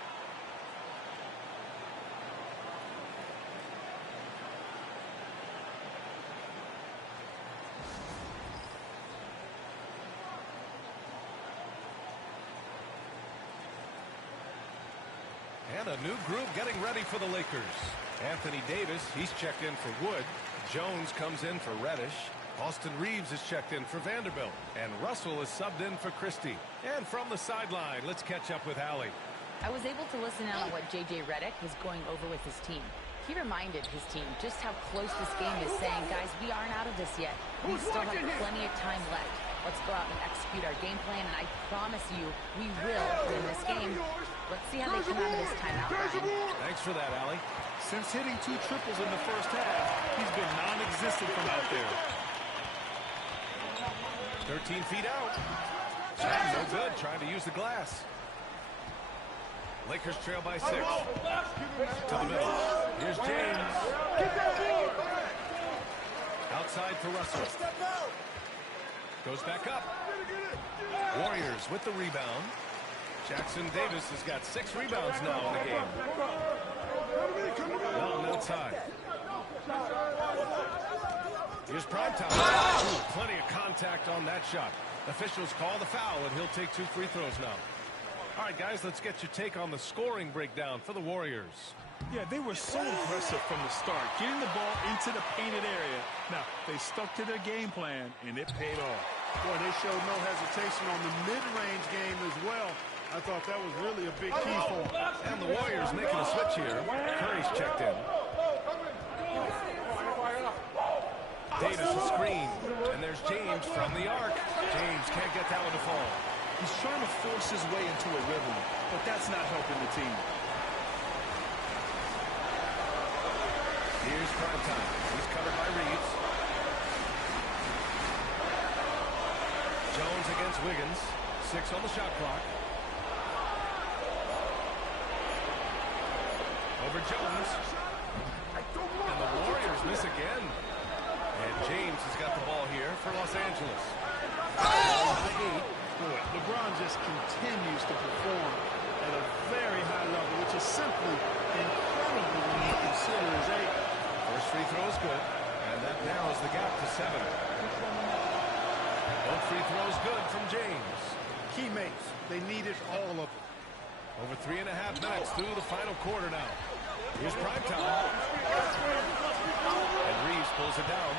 And a new group getting ready for the Lakers. Anthony Davis, he's checked in for Wood. Jones comes in for Reddish. Austin Reeves is checked in for Vanderbilt. And Russell is subbed in for Christie. And from the sideline, let's catch up with Allie. I was able to listen in on what J.J. Redick was going over with his team. He reminded his team just how close this game is, saying, guys, we aren't out of this yet. We still have plenty of time left. Let's go out and execute our game plan, and I promise you, we will win this game. Let's see how they come out of this timeout, Brian. Thanks for that, Allie. Since hitting 2 triples in the first half, he's been non-existent from out there. 13 feet out. No good, trying to use the glass. Lakers trail by 6. To the middle. Here's James. Outside for Russell. Goes back up. Warriors with the rebound. Jackson Davis has got 6 rebounds now in the game. Melton outside. Here's Primetime. Plenty of contact on that shot. Officials call the foul, and he'll take 2 free throws now. All right, guys, let's get your take on the scoring breakdown for the Warriors. Yeah, they were so aggressive from the start, getting the ball into the painted area. Now, they stuck to their game plan, and it paid off. Boy, they showed no hesitation on the mid-range game as well. I I thought that was really a big key for him. And the Warriors making a switch here. Curry's checked in. Davis a screen. And there's James from the arc. James can't get that one to fall. He's trying to force his way into a rhythm, but that's not helping the team. Here's prime time. He's covered by Reeves. Jones against Wiggins. 6 on the shot clock. Over Jones. And the Warriors miss again. And James has got the ball here for Los Angeles. Boy, LeBron just continues to perform at a very high level, which is simply incredible when you consider his age. First free throw is good, and that narrows the gap to 7. Both free throws good from James. Key mates, they needed all of it. Over 3.5 minutes through the final quarter now. Here's prime time. And Reeves pulls it down.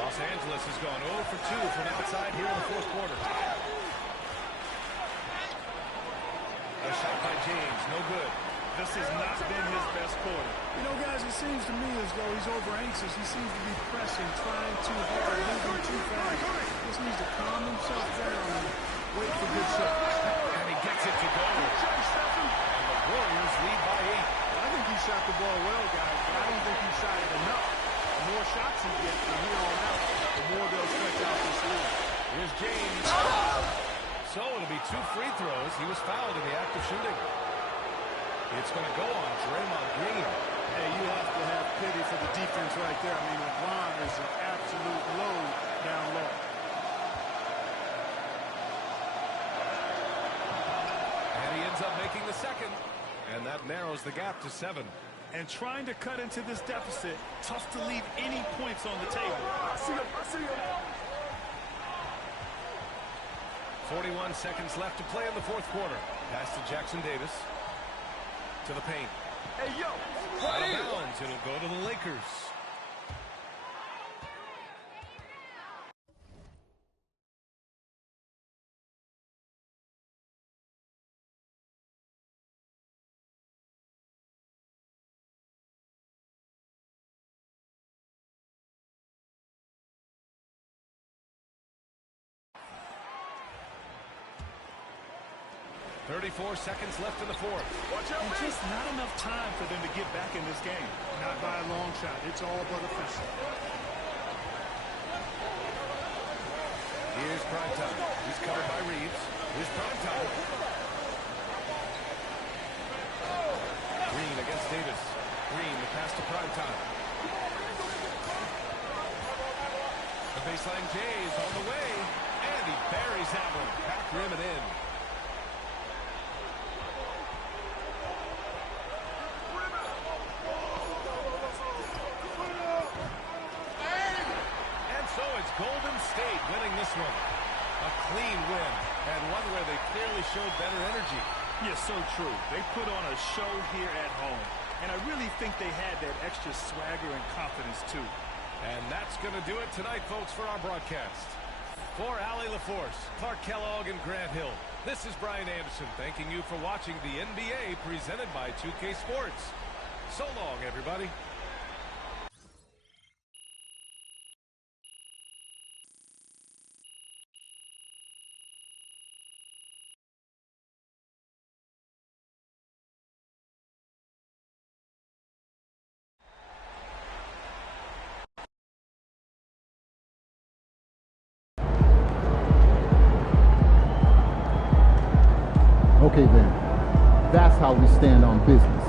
Los Angeles has gone 0 for 2 from outside here in the fourth quarter. A shot by James, no good. This has not been his best quarter. You know, guys, it seems to me as though he's over anxious. He seems to be pressing, trying too hard, moving too fast. He just needs to calm himself down and wait for good shots. And he gets it to go. And the Warriors lead by 8. I think he shot the ball well, guys, but I don't think he shot it enough. The more shots he gets from here on out, the more they'll stretch out this lead. Here's James. So it'll be 2 free throws. He was fouled in the act of shooting. It's going to go on Draymond Green. Hey, you have to have pity for the defense right there. I mean, LeBron is an absolute load down low. And he ends up making the second. And that narrows the gap to 7. And trying to cut into this deficit, tough to leave any points on the table. I see him. 41 seconds left to play in the fourth quarter. Pass to Jackson Davis. To the paint. Hey, yo! Out of bounds. It'll go to the Lakers. .34 seconds left in the fourth. And just not enough time for them to get back in this game. Not by a long shot. It's all but official. Here's prime time. He's covered by Reeves. Here's prime time. Green against Davis. Green, the pass to prime time. The baseline J is on the way. And he buries that one. Back rim and in. Golden State winning this one. A clean win, and one where they clearly showed better energy. Yeah, so true. They put on a show here at home, and I really think they had that extra swagger and confidence, too. And that's going to do it tonight, folks, for our broadcast. For Allie LaForce, Clark Kellogg, and Grant Hill, this is Brian Anderson thanking you for watching the NBA presented by 2K Sports. So long, everybody. Okay then, that's how we stand on business.